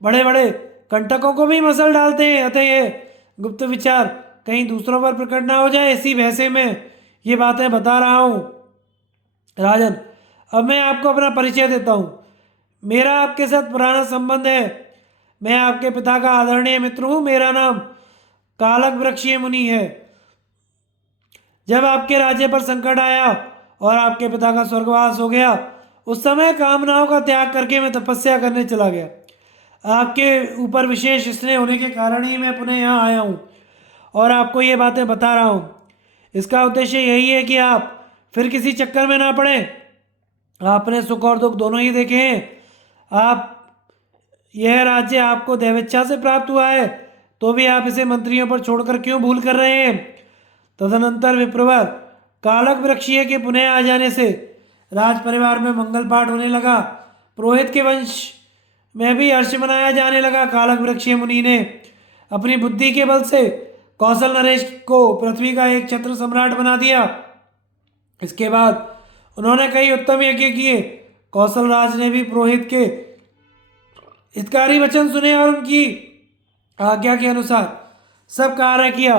बड़े बड़े कंटकों को भी मसल डालते हैं। अतः ये गुप्त विचार कहीं दूसरों पर प्रकट ना हो जाए, इसी वैसे में ये बातें बता रहा हूँ। राजन, अब मैं आपको अपना परिचय देता हूँ। मेरा आपके साथ पुराना संबंध है। मैं आपके पिता का आदरणीय मित्र हूँ। मेरा नाम कालक वृक्षीय मुनि है। जब आपके राज्य पर संकट आया और आपके पिता का स्वर्गवास हो गया, उस समय कामनाओं का त्याग करके मैं तपस्या करने चला गया। आपके ऊपर विशेष स्नेह होने के कारण ही मैं पुनः यहाँ आया हूँ और आपको ये बातें बता रहा हूँ। इसका उद्देश्य यही है कि आप फिर किसी चक्कर में ना पड़े। आपने सुख और दुख दोनों ही देखे हैं। आप यह राज्य आपको दैवेच्छा से प्राप्त हुआ है, तो भी आप इसे मंत्रियों पर छोड़कर क्यों भूल कर रहे हैं। तदनंतर विप्रवर कालक वृक्षीय के पुनः आ जाने से राज परिवार में मंगल पाठ होने लगा। पुरोहित के वंश में भी हर्ष मनाया जाने लगा। कालक वृक्षीय मुनि ने अपनी बुद्धि के बल से कौशल नरेश को पृथ्वी का एक छत्र सम्राट बना दिया। इसके बाद उन्होंने कई उत्तम यज्ञ किए। कौशल राज ने भी पुरोहित के हितकारी वचन सुने और उनकी आज्ञा के अनुसार सब कार्य किया।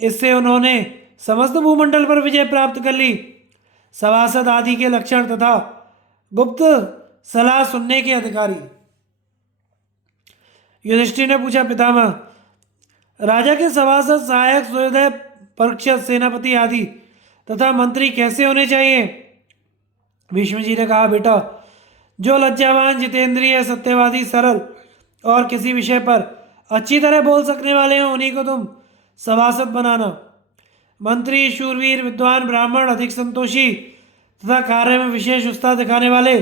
इससे उन्होंने समस्त भूमंडल पर विजय प्राप्त कर ली। सभासद आदि के लक्षण तथा गुप्त सलाह सुनने के अधिकारी। युधिष्ठिर ने पूछा, पितामह, राजा के सभासद, सहायक, सुहृदय, परीक्षित, सेनापति आदि तथा मंत्री कैसे होने चाहिए? भीष्म जी ने कहा, बेटा, जो लज्जावान, जितेंद्रिय, सत्यवादी, सरल और किसी विषय पर अच्छी तरह बोल सकने वाले हो, उन्हीं को तुम सभासद बनाना। मंत्री, शूरवीर, विद्वान, ब्राह्मण, अधिक संतोषी तथा कार्य में विशेष उत्साह दिखाने वाले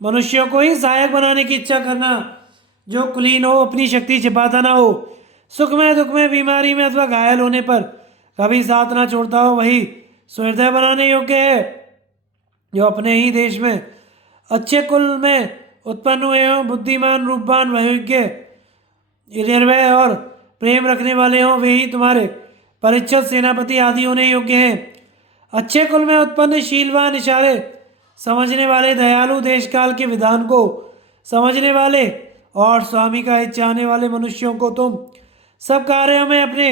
मनुष्यों को ही सहायक बनाने की इच्छा करना। जो कुलीन हो, अपनी शक्ति छिपाता ना हो, सुख में, दुख में, बीमारी में अथवा घायल होने पर कभी साथ ना छोड़ता हो, वही सुहृदय बनाने योग्य है। जो अपने ही देश में अच्छे कुल में उत्पन्न हुए हों, बुद्धिमान, रूपवान, वयोज्ञ, निर्भय और प्रेम रखने वाले हों, वे ही तुम्हारे परीक्षित, सेनापति आदि होने योग्य हैं। अच्छे कुल में उत्पन्न, शीलवान, इशारे समझने वाले, दयालु, देश काल के विधान को समझने वाले और स्वामी का हित चाहने वाले मनुष्यों को तुम सब कार्यों में अपने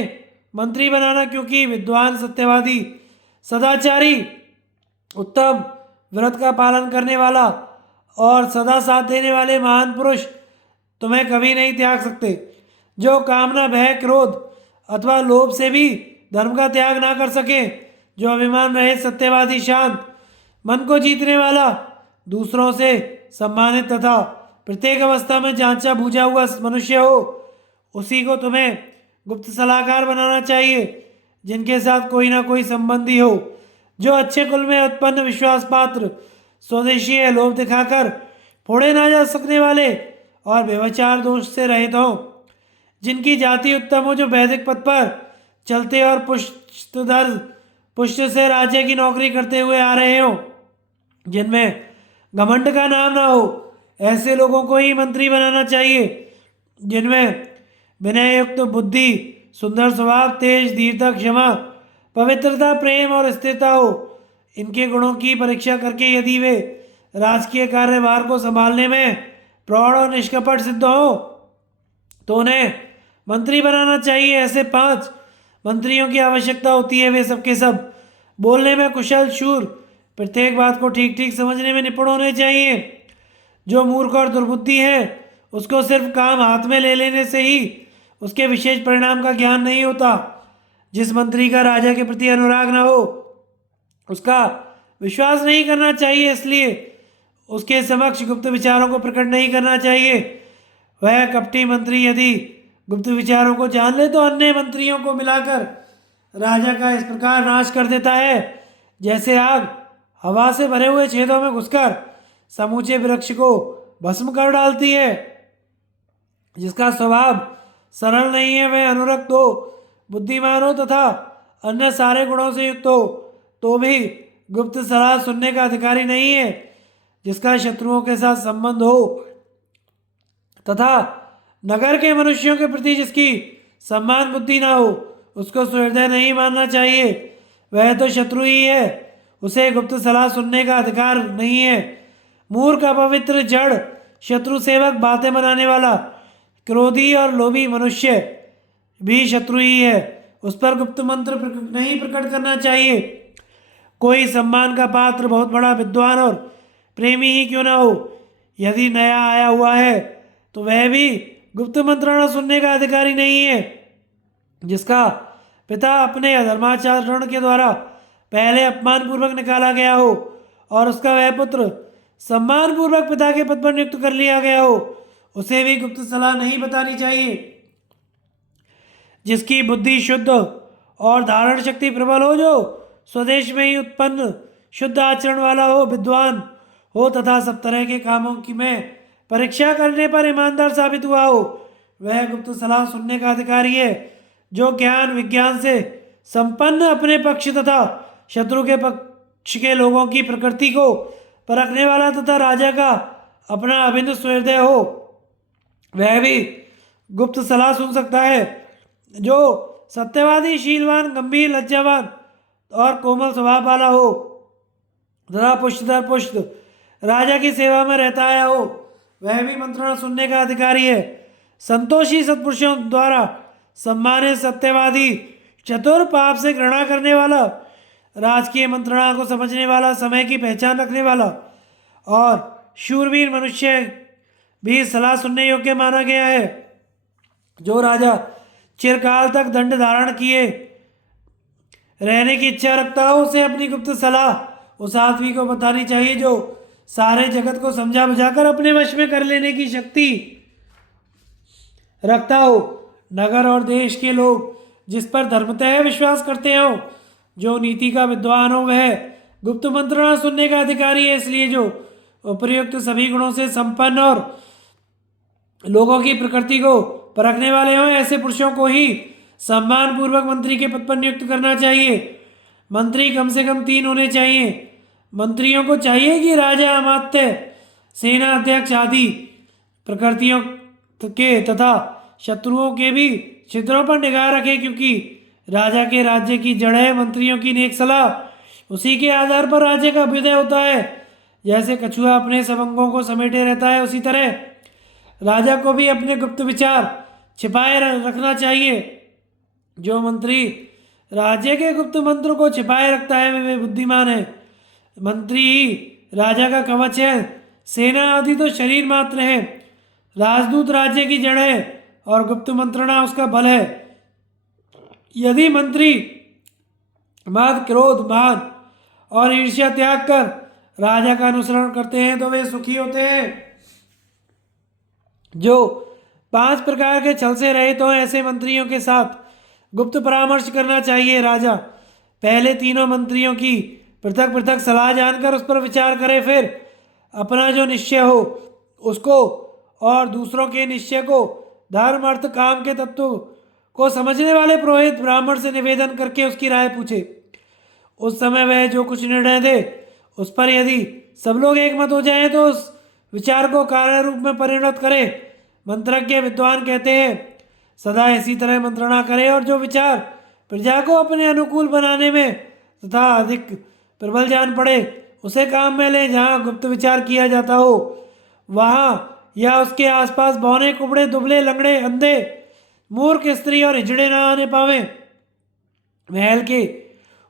मंत्री बनाना, क्योंकि विद्वान, सत्यवादी, सदाचारी, उत्तम, व्रत का पालन करने वाला और सदा साथ देने वाले महान पुरुष तुम्हें कभी नहीं त्याग सकते। जो कामना, भय, क्रोध अथवा लोभ से भी धर्म का त्याग ना कर सके, जो अभिमान रहित, सत्यवादी, शांत, मन को जीतने वाला, दूसरों से सम्मानित तथा प्रत्येक अवस्था में जांचा बूझा हुआ मनुष्य हो, उसी को तुम्हें गुप्त सलाहकार बनाना चाहिए, जिनके साथ कोई ना कोई संबंधी हो, जो अच्छे कुल में उत्पन्न, विश्वास पात्र, स्वदेशी है, लोभ दिखाकर फोड़े ना जा सकने वाले और व्यभिचार दोष से रहित हों, जिनकी जाति उत्तम हो, जो वैदिक पद पर चलते और पुष्ट से राज्य की नौकरी करते हुए आ रहे हों, जिनमें घमंड का नाम ना हो, ऐसे लोगों को ही मंत्री बनाना चाहिए, जिनमें विनय युक्त बुद्धि, सुंदर स्वभाव, तेज, धीरता, क्षमा, पवित्रता, प्रेम और स्थिरता हो। इनके गुणों की परीक्षा करके यदि वे राजकीय कार्यभार को संभालने में प्रौढ़ और निष्कपट सिद्ध हो, तो उन्हें मंत्री बनाना चाहिए। ऐसे 5 मंत्रियों की आवश्यकता होती है। वे सबके सब बोलने में कुशल, शूर, प्रत्येक बात को ठीक ठीक समझने में निपुण होने चाहिए। जो मूर्ख और दुर्बुद्धि है, उसको सिर्फ काम हाथ में ले लेने से ही उसके विशेष परिणाम का ज्ञान नहीं होता। जिस मंत्री का राजा के प्रति अनुराग न हो, उसका विश्वास नहीं करना चाहिए, इसलिए उसके समक्ष गुप्त विचारों को प्रकट नहीं करना चाहिए। वह कपटी मंत्री यदि गुप्त विचारों को जान ले, तो अन्य मंत्रियों को मिलाकर राजा का इस प्रकार नाश कर देता है, जैसे आग हवा से भरे हुए छेदों में घुसकर समूचे वृक्ष को भस्म कर डालती है। जिसका स्वभाव सरल नहीं है, वह अनुरक्त हो, बुद्धिमान हो तथा अन्य सारे गुणों से युक्त हो, तो भी गुप्त सलाह सुनने का अधिकारी नहीं है। जिसका शत्रुओं के साथ संबंध हो तथा नगर के मनुष्यों के प्रति जिसकी सम्मान बुद्धि ना हो, उसको सुहृदय नहीं मानना चाहिए। वह तो शत्रु ही है, उसे गुप्त सलाह सुनने का अधिकार नहीं है। मूर्ख, अपवित्र, जड़, शत्रु सेवक, बातें बनाने वाला, क्रोधी और लोभी मनुष्य भी शत्रु ही है, उस पर गुप्त मंत्र नहीं प्रकट करना चाहिए। कोई सम्मान का पात्र बहुत बड़ा विद्वान और प्रेमी ही क्यों ना हो, यदि नया आया हुआ है तो वह भी गुप्त मंत्रणा सुनने का अधिकारी नहीं है। जिसका पिता अपने अधर्माचरण के द्वारा पहले अपमानपूर्वक निकाला गया हो और उसका वह पुत्र सम्मानपूर्वक पिता के पद पर नियुक्त कर लिया गया हो, उसे भी गुप्त सलाह नहीं बतानी चाहिए। जिसकी बुद्धि शुद्ध और धारण शक्ति प्रबल हो, जो स्वदेश में ही उत्पन्न शुद्ध आचरण वाला हो, विद्वान हो तथा सब तरह के कामों की में परीक्षा करने पर ईमानदार साबित हुआ हो, वह गुप्त सलाह सुनने का अधिकारी है। जो ज्ञान विज्ञान से संपन्न, अपने पक्ष तथा शत्रु के पक्ष के लोगों की प्रकृति को परखने वाला तथा राजा का अपना अभिन्न सुहृदय हो, वह भी गुप्त सलाह सुन सकता है। जो सत्यवादी, शीलवान, गंभीर, लज्जावान और कोमल स्वभाव वाला हो तथा पुष्टधर पुष्ट राजा की सेवा में रहता आया हो, वह भी मंत्रणा सुनने का अधिकारी है। संतोषी, सत्पुरुषों द्वारा सम्मानित, सत्यवादी, चतुर, पाप से घृणा करने वाला, राजकीय मंत्रणा को समझने वाला, समय की पहचान रखने वाला और शूरवीर मनुष्य भी सलाह सुनने योग्य माना गया है। जो राजा चिरकाल तक दंड धारण किए रहने की इच्छा रखता हो उसे अपनी गुप्त सलाह उस आदमी को बतानी चाहिए जो सारे जगत को समझा बुझाकर अपने वश में कर लेने की शक्ति रखता हो। नगर और देश के लोग जिस पर धर्मतः विश्वास करते हो, जो नीति का विद्वान हो, वह गुप्त मंत्रणा सुनने का अधिकारी है। इसलिए जो उपर्युक्त सभी गुणों से संपन्न और लोगों की प्रकृति को परखने वाले हों, ऐसे पुरुषों को ही सम्मान पूर्वक मंत्री के पद पर नियुक्त करना चाहिए। मंत्री कम से कम 3 होने चाहिए। मंत्रियों को चाहिए कि राजा, अमात्य, सेना अध्यक्ष आदि प्रकृतियों के तथा शत्रुओं के भी छिद्रों पर निगाह रखे, क्योंकि राजा के राज्य की जड़ है मंत्रियों की नेक सलाह। उसी के आधार पर राज्य का अभ्युदय होता है। जैसे कछुआ अपने सब अंगों को समेटे रहता है, उसी तरह राजा को भी अपने गुप्त विचार छिपाए रखना चाहिए। जो मंत्री राज्य के गुप्त मंत्र को छिपाए रखता है वे बुद्धिमान है। मंत्री ही राजा का कवच है। सेना आदि तो शरीर मात्र है। राजदूत राज्य की जड़ है और गुप्त मंत्रणा उसका बल है। यदि मंत्री मद, क्रोध, मान और ईर्ष्या त्याग कर राजा का अनुसरण करते हैं तो वे सुखी होते हैं। जो 5 प्रकार के छल से रहित हो, ऐसे मंत्रियों के साथ गुप्त परामर्श करना चाहिए। राजा पहले तीनों मंत्रियों की पृथक पृथक सलाह जानकर उस पर विचार करे, फिर अपना जो निश्चय हो उसको और दूसरों के निश्चय को धर्म, अर्थ, काम के तत्व को समझने वाले पुरोहित ब्राह्मण से निवेदन करके उसकी राय पूछे। उस समय वह जो कुछ निर्णय दे उस पर यदि सब लोग एकमत हो जाएं तो उस विचार को कार्य रूप में परिणत करे। मंत्रज्ञ विद्वान कहते हैं सदा इसी तरह मंत्रणा करे और जो विचार प्रजा को अपने अनुकूल बनाने में तथा अधिक प्रबल जान पड़े उसे काम में ले। जहाँ गुप्त विचार किया जाता हो वहाँ या उसके आसपास बौने, कुबड़े, दुबले, लंगड़े, अंधे, मूर्ख, स्त्री और हिजड़े ना आने पावे। महल के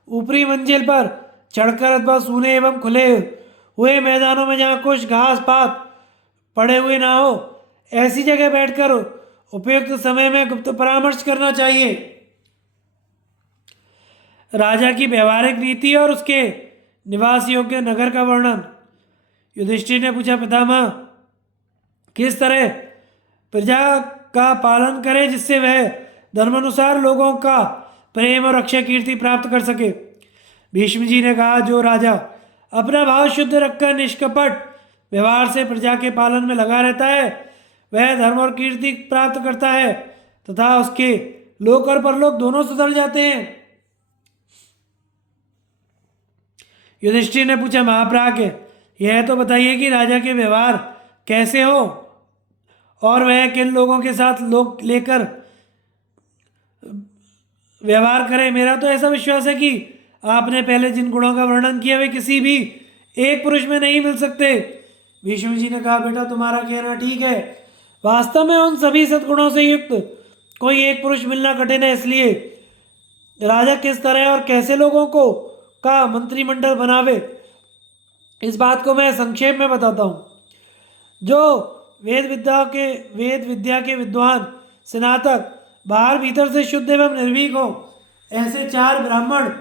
ऊपरी मंजिल पर चढ़कर अथवा सूने एवं खुले हुए मैदानों में जहाँ कुछ घास पात पड़े हुए ना हो, ऐसी जगह बैठकर उपयुक्त समय में गुप्त परामर्श करना चाहिए। राजा की व्यवहारिक नीति और उसके निवास योग्य नगर का वर्णन। युधिष्ठिर ने पूछा, पितामह, किस तरह प्रजा का पालन करे जिससे वह धर्मानुसार लोगों का प्रेम और अक्षय कीर्ति प्राप्त कर सके। भीष्म जी ने कहा, जो राजा अपना भाव शुद्ध रखकर निष्कपट व्यवहार से प्रजा के पालन में लगा रहता है वह धर्म और कीर्ति प्राप्त करता है तथा उसके लोक और परलोक दोनों सुधर जाते हैं। युधिष्ठिर ने पूछा, महाप्राज्ञ, यह तो बताइए कि राजा के व्यवहार कैसे हो और वह किन लोगों के साथ लोग लेकर व्यवहार करे। मेरा तो ऐसा विश्वास है कि आपने पहले जिन गुणों का वर्णन किया वे किसी भी एक पुरुष में नहीं मिल सकते। भीष्म जी ने कहा, बेटा, तुम्हारा कहना ठीक है। वास्तव में उन सभी सद्गुणों से युक्त कोई एक पुरुष मिलना कठिन है। इसलिए राजा किस तरह और कैसे लोगों को का मंत्रिमंडल बनावे, इस बात को मैं संक्षेप में बताता हूँ। जो वेद विद्या के विद्वान, स्नातक, बाहर भीतर से शुद्ध एवं निर्भीक हो, ऐसे 4 ब्राह्मण,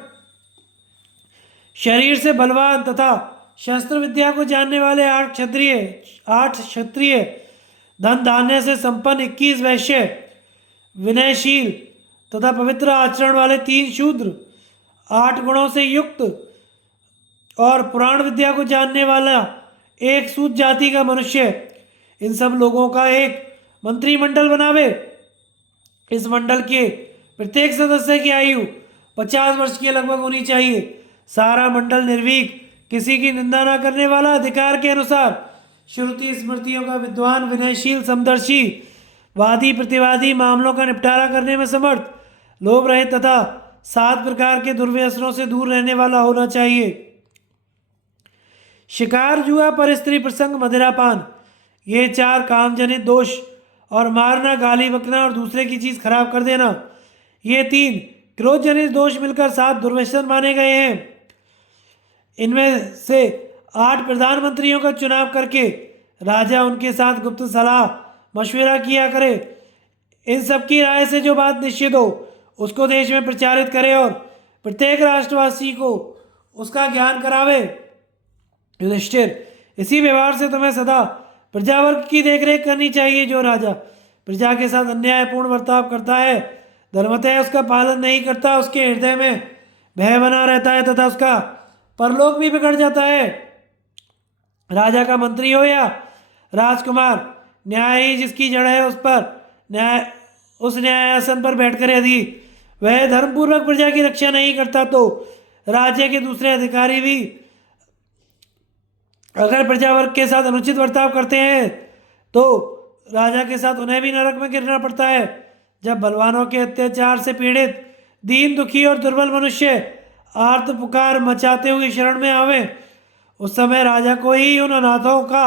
शरीर से बलवान तथा शस्त्र विद्या को जानने वाले 8 क्षत्रिय, धन धान्य से संपन्न 21 वैश्य, विनयशील तथा पवित्र आचरण वाले 3 शूद्र, 8 गुणों से युक्त और पुराण विद्या को जानने वाला 1 सूत जाति का मनुष्य, इन सब लोगों का एक मंत्रिमंडल बनावे। इस मंडल के प्रत्येक सदस्य की आयु 50 वर्ष के लगभग होनी चाहिए। सारा मंडल निर्भीक, किसी की निंदा न करने वाला, अधिकार के अनुसार श्रुति स्मृतियों का विद्वान, विनयशील, समदर्शी, वादी प्रतिवादी, मामलों का निपटारा करने में समर्थ, लोभ रहित तथा 7 प्रकार के दुर्व्यसनों से दूर रहने वाला होना चाहिए। शिकार, जुआ, पर स्त्री प्रसंग, मदिरापान, ये 4 कामजनित दोष और मारना, गाली बकना और दूसरे की चीज खराब कर देना, ये 3 क्रोधजनित दोष मिलकर 7 दुर्व्यसन माने गए हैं। इनमें से 8 प्रधानमंत्रियों का चुनाव करके राजा उनके साथ गुप्त सलाह मशविरा किया करे। इन सब की राय से जो बात निश्चित हो उसको देश में प्रचारित करे और प्रत्येक राष्ट्रवासी को उसका ज्ञान करावे। युधिष्ठिर, इसी व्यवहार से तुम्हें सदा प्रजावर्ग की देखरेख करनी चाहिए। जो राजा प्रजा के साथ अन्यायपूर्ण बर्ताव करता है, धर्मतः उसका पालन नहीं करता, उसके हृदय में भय बना रहता है तथा उसका परलोक भी बिगड़ जाता है। राजा का मंत्री हो या राजकुमार, न्याय ही जिसकी जड़ है, उस न्यायासन पर बैठकर यदि वह धर्मपूर्वक प्रजा की रक्षा नहीं करता, तो राज्य के दूसरे अधिकारी भी अगर प्रजावर्ग के साथ अनुचित बर्ताव करते हैं तो राजा के साथ उन्हें भी नरक में गिरना पड़ता है। जब बलवानों के अत्याचार से पीड़ित दीन, दुखी और दुर्बल मनुष्य आर्त पुकार मचाते हुए शरण में आवे, उस समय राजा को ही उन अनाथों का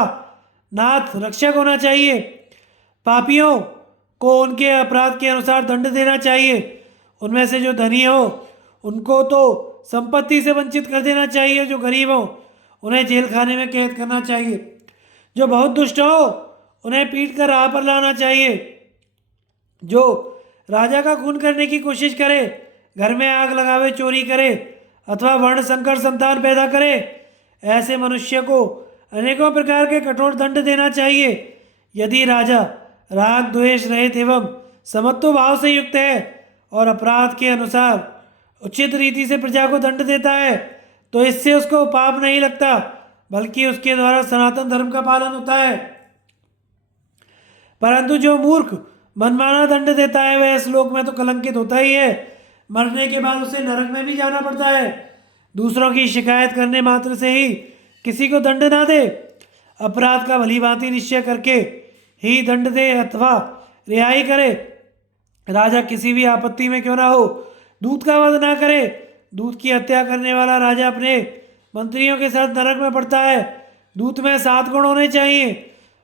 नाथ रक्षक होना चाहिए। पापियों को उनके अपराध के अनुसार दंड देना चाहिए। उनमें से जो धनी हो उनको तो संपत्ति से वंचित कर देना चाहिए, जो गरीब हो उन्हें जेल खाने में कैद करना चाहिए। जो बहुत दुष्ट हो उन्हें पीट कर राह पर लाना चाहिए। जो राजा का खून करने की कोशिश करे, घर में आग लगावे, चोरी करे अथवा वर्ण संकर संतान पैदा करे, ऐसे मनुष्य को अनेकों प्रकार के कठोर दंड देना चाहिए। यदि राजा राग द्वेष रहित एवं समत्व भाव से युक्त है और अपराध के अनुसार उचित रीति से प्रजा को दंड देता है, तो इससे उसको पाप नहीं लगता, बल्कि उसके द्वारा सनातन धर्म का पालन होता है। परंतु जो मूर्ख मनमाना दंड देता है, वह इस लोक में तो कलंकित होता ही है, मरने के बाद उसे नरक में भी जाना पड़ता है। दूसरों की शिकायत करने मात्र से ही किसी को दंड ना दे, अपराध का भली भांति निश्चय करके ही दंड दे अथवा रिहाई करे। राजा किसी भी आपत्ति में क्यों ना हो, दूत का वध ना करे। दूत की हत्या करने वाला राजा अपने मंत्रियों के साथ नरक में पड़ता है। दूत में 7 गुण होने चाहिए।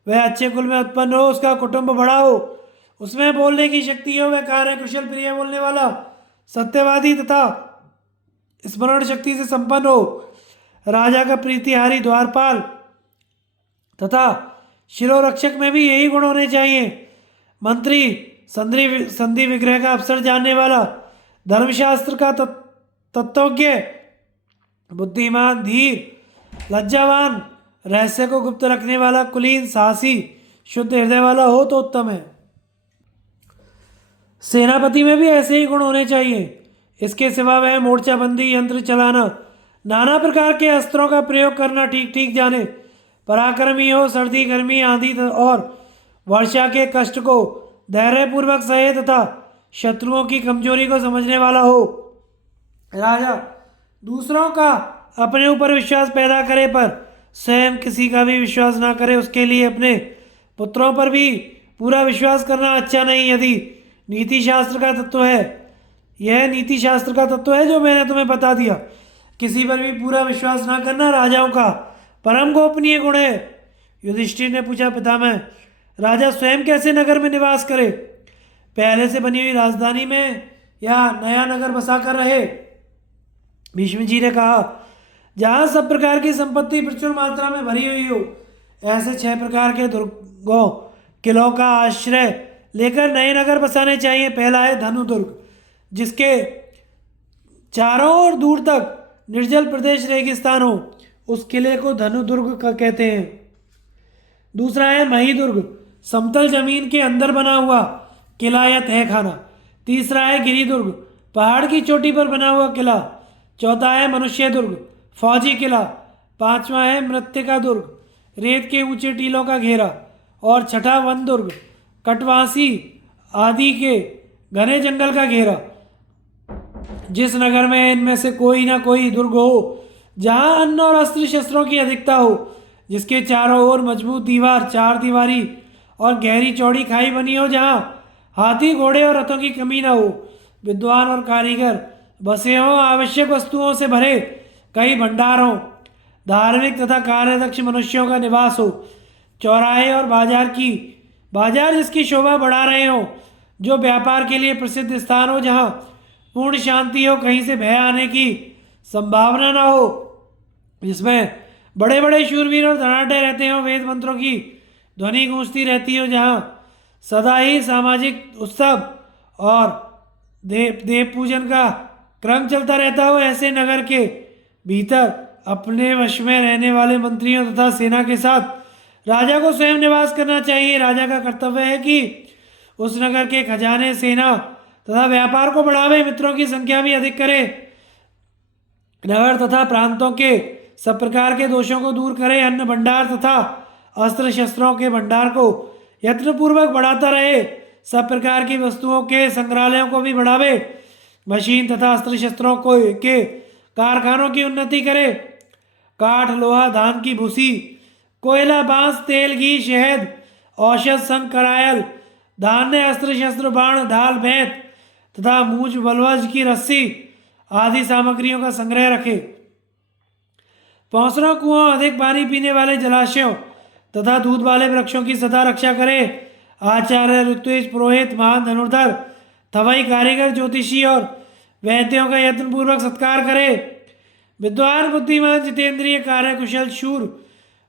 वह अच्छे कुल में उत्पन्न हो, उसका कुटुंब बड़ा हो, उसमें बोलने की शक्ति हो, वह कार्य कुशल, प्रिय बोलने वाला, सत्यवादी तथा स्मरण शक्ति से संपन्न हो, राजा का प्रीतिहारी, द्वारपाल तथा शिरोरक्षक में भी यही गुण होने चाहिए। मंत्री संधि विग्रह का अवसर जानने वाला, धर्मशास्त्र का तत्वज्ञ, बुद्धिमान, धीर, लज्जावान, रहस्य को गुप्त रखने वाला, कुलीन, साहसी, शुद्ध हृदय वाला हो तो उत्तम है। सेनापति में भी ऐसे ही गुण होने चाहिए। इसके सिवा वह मोर्चाबंदी, यंत्र चलाना, नाना प्रकार के अस्त्रों का प्रयोग करना ठीक ठीक जाने, पराक्रमी हो, सर्दी, गर्मी, आंधी और वर्षा के कष्ट को धैर्यपूर्वक सहे तथा शत्रुओं की कमजोरी को समझने वाला हो। राजा दूसरों का अपने ऊपर विश्वास पैदा करे पर स्वयं किसी का भी विश्वास ना करे, उसके लिए अपने पुत्रों पर भी पूरा विश्वास करना अच्छा नहीं। यदि नीति शास्त्र का तत्व है, यह नीति शास्त्र का तत्व है जो मैंने तुम्हें बता दिया, किसी पर भी पूरा विश्वास ना करना राजाओं का परम गोपनीय गुण है। युधिष्ठिर ने पूछा, पितामह, राजा स्वयं कैसे नगर में निवास करे? पहले से बनी हुई राजधानी में या नया नगर बसाकर रहे? भीष्म जी ने कहा, जहाँ सब प्रकार की संपत्ति प्रचुर मात्रा में भरी हुई हो, ऐसे 6 प्रकार के दुर्गों, किलों का आश्रय लेकर नए नगर बसाने चाहिए। पहला है धनु दुर्ग, जिसके चारों ओर दूर तक निर्जल प्रदेश, रेगिस्तान हो, उस किले को धनु दुर्ग का कहते हैं। दूसरा है मही दुर्ग, समतल जमीन के अंदर बना हुआ किला या तहखाना। तीसरा है गिरी दुर्ग, पहाड़ की चोटी पर बना हुआ किला। चौथा है मनुष्य दुर्ग, फौजी किला। पांचवा है मृत्तिका दुर्ग, रेत के ऊंचे टीलों का घेरा। और छठा वन दुर्ग, कटवासी आदि के घने जंगल का घेरा। जिस नगर में इनमें से कोई ना कोई दुर्ग हो, जहाँ अन्न और अस्त्र शस्त्रों की अधिकता हो, जिसके चारों ओर मजबूत दीवार, 4 दीवारी और गहरी चौड़ी खाई बनी हो, जहाँ हाथी, घोड़े और रथों की कमी न हो, विद्वान और कारीगर बसे हों, आवश्यक वस्तुओं से भरे कई भंडार हों, धार्मिक तथा कार्यदक्ष मनुष्यों का निवास हो, चौराहे और बाजार जिसकी शोभा बढ़ा रहे हों, जो व्यापार के लिए प्रसिद्ध स्थान हो, जहाँ पूर्ण शांति हो, कहीं से भय आने की संभावना ना हो, जिसमें बड़े बड़े शूरवीर और धनाढ्य रहते हों, वेद मंत्रों की ध्वनि गूंजती रहती हो, जहाँ सदा ही सामाजिक उत्सव और देव पूजन का क्रम चलता रहता हो, ऐसे नगर के भीतर अपने वश में रहने वाले मंत्रियों तथा सेना के साथ राजा को स्वयं निवास करना चाहिए। राजा का कर्तव्य है कि उस नगर के खजाने, सेना तथा व्यापार को बढ़ावे, मित्रों की संख्या भी अधिक करे, नगर तथा प्रांतों के सब प्रकार के दोषों को दूर करे, अन्न भंडार तथा अस्त्र शस्त्रों के भंडार को यत्नपूर्वक बढ़ाता रहे, सब प्रकार की वस्तुओं के संग्रहालयों को भी बढ़ावे, मशीन तथा अस्त्र शस्त्रों को के कारखानों की उन्नति करे, काठ, लोहा, धान की भूसी, कोयला, बांस, तेल, घी, शहद, औषध, संग, करायल, धान्य, अस्त्र शस्त्र, बाण, ढाल, बेंत तथा मूंछ, बलवज की रस्सी आदि सामग्रियों का संग्रह रखे। पौंसरों, कुओं, अधिक पानी पीने वाले जलाशयों तथा दूध वाले वृक्षों की सदा रक्षा करे। आचार्य, ऋत्विज, पुरोहित, महान धनुर्धर, थवई, कारीगर, ज्योतिषी और वैद्यों का यत्नपूर्वक सत्कार करे। विद्वान, बुद्धिमान, जितेंद्रिय, कार्यकुशल, शूर,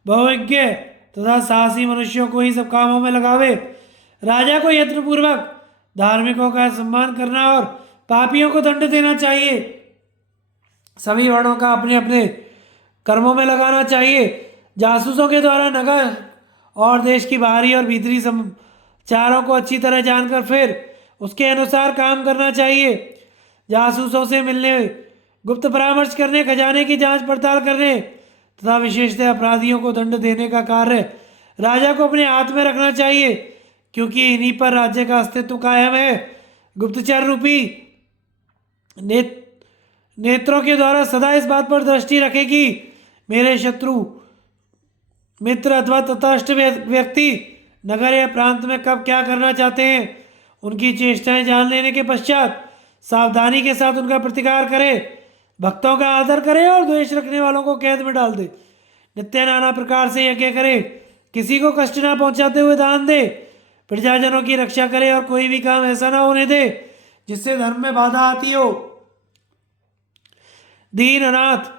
बहुज्ञ तथा साहसी मनुष्यों को ही सब कामों में लगावे। राजा को यत्नपूर्वक धार्मिकों का सम्मान करना और पापियों को दंड देना चाहिए। सभी वर्णों का अपने अपने कर्मों में लगाना चाहिए। जासूसों के द्वारा नगर और देश की बाहरी और भीतरी समाचारों को अच्छी तरह जानकर फिर उसके अनुसार काम करना चाहिए। जासूसों से मिलने, गुप्त परामर्श करने, खजाने की जांच पड़ताल करने तथा विशेषतः अपराधियों को दंड देने का कार्य राजा को अपने हाथ में रखना चाहिए, क्योंकि इन्हीं पर राज्य का अस्तित्व कायम है। गुप्तचर रूपी नेत्रों के द्वारा सदा इस बात पर दृष्टि रखे कि मेरे शत्रु, मित्र अथवा तटस्थ व्यक्ति नगर या प्रांत में कब क्या करना चाहते हैं। उनकी चेष्टाएं जान लेने के पश्चात सावधानी के साथ उनका प्रतिकार करे, भक्तों का आदर करे और द्वेष रखने वालों को कैद में डाल दे। नित्य नाना प्रकार से यज्ञ करे, किसी को कष्ट ना पहुंचाते हुए दान दे, प्रजाजनों की रक्षा करे और कोई भी काम ऐसा ना होने दे जिससे धर्म में बाधा आती हो। दीन, अनाथ,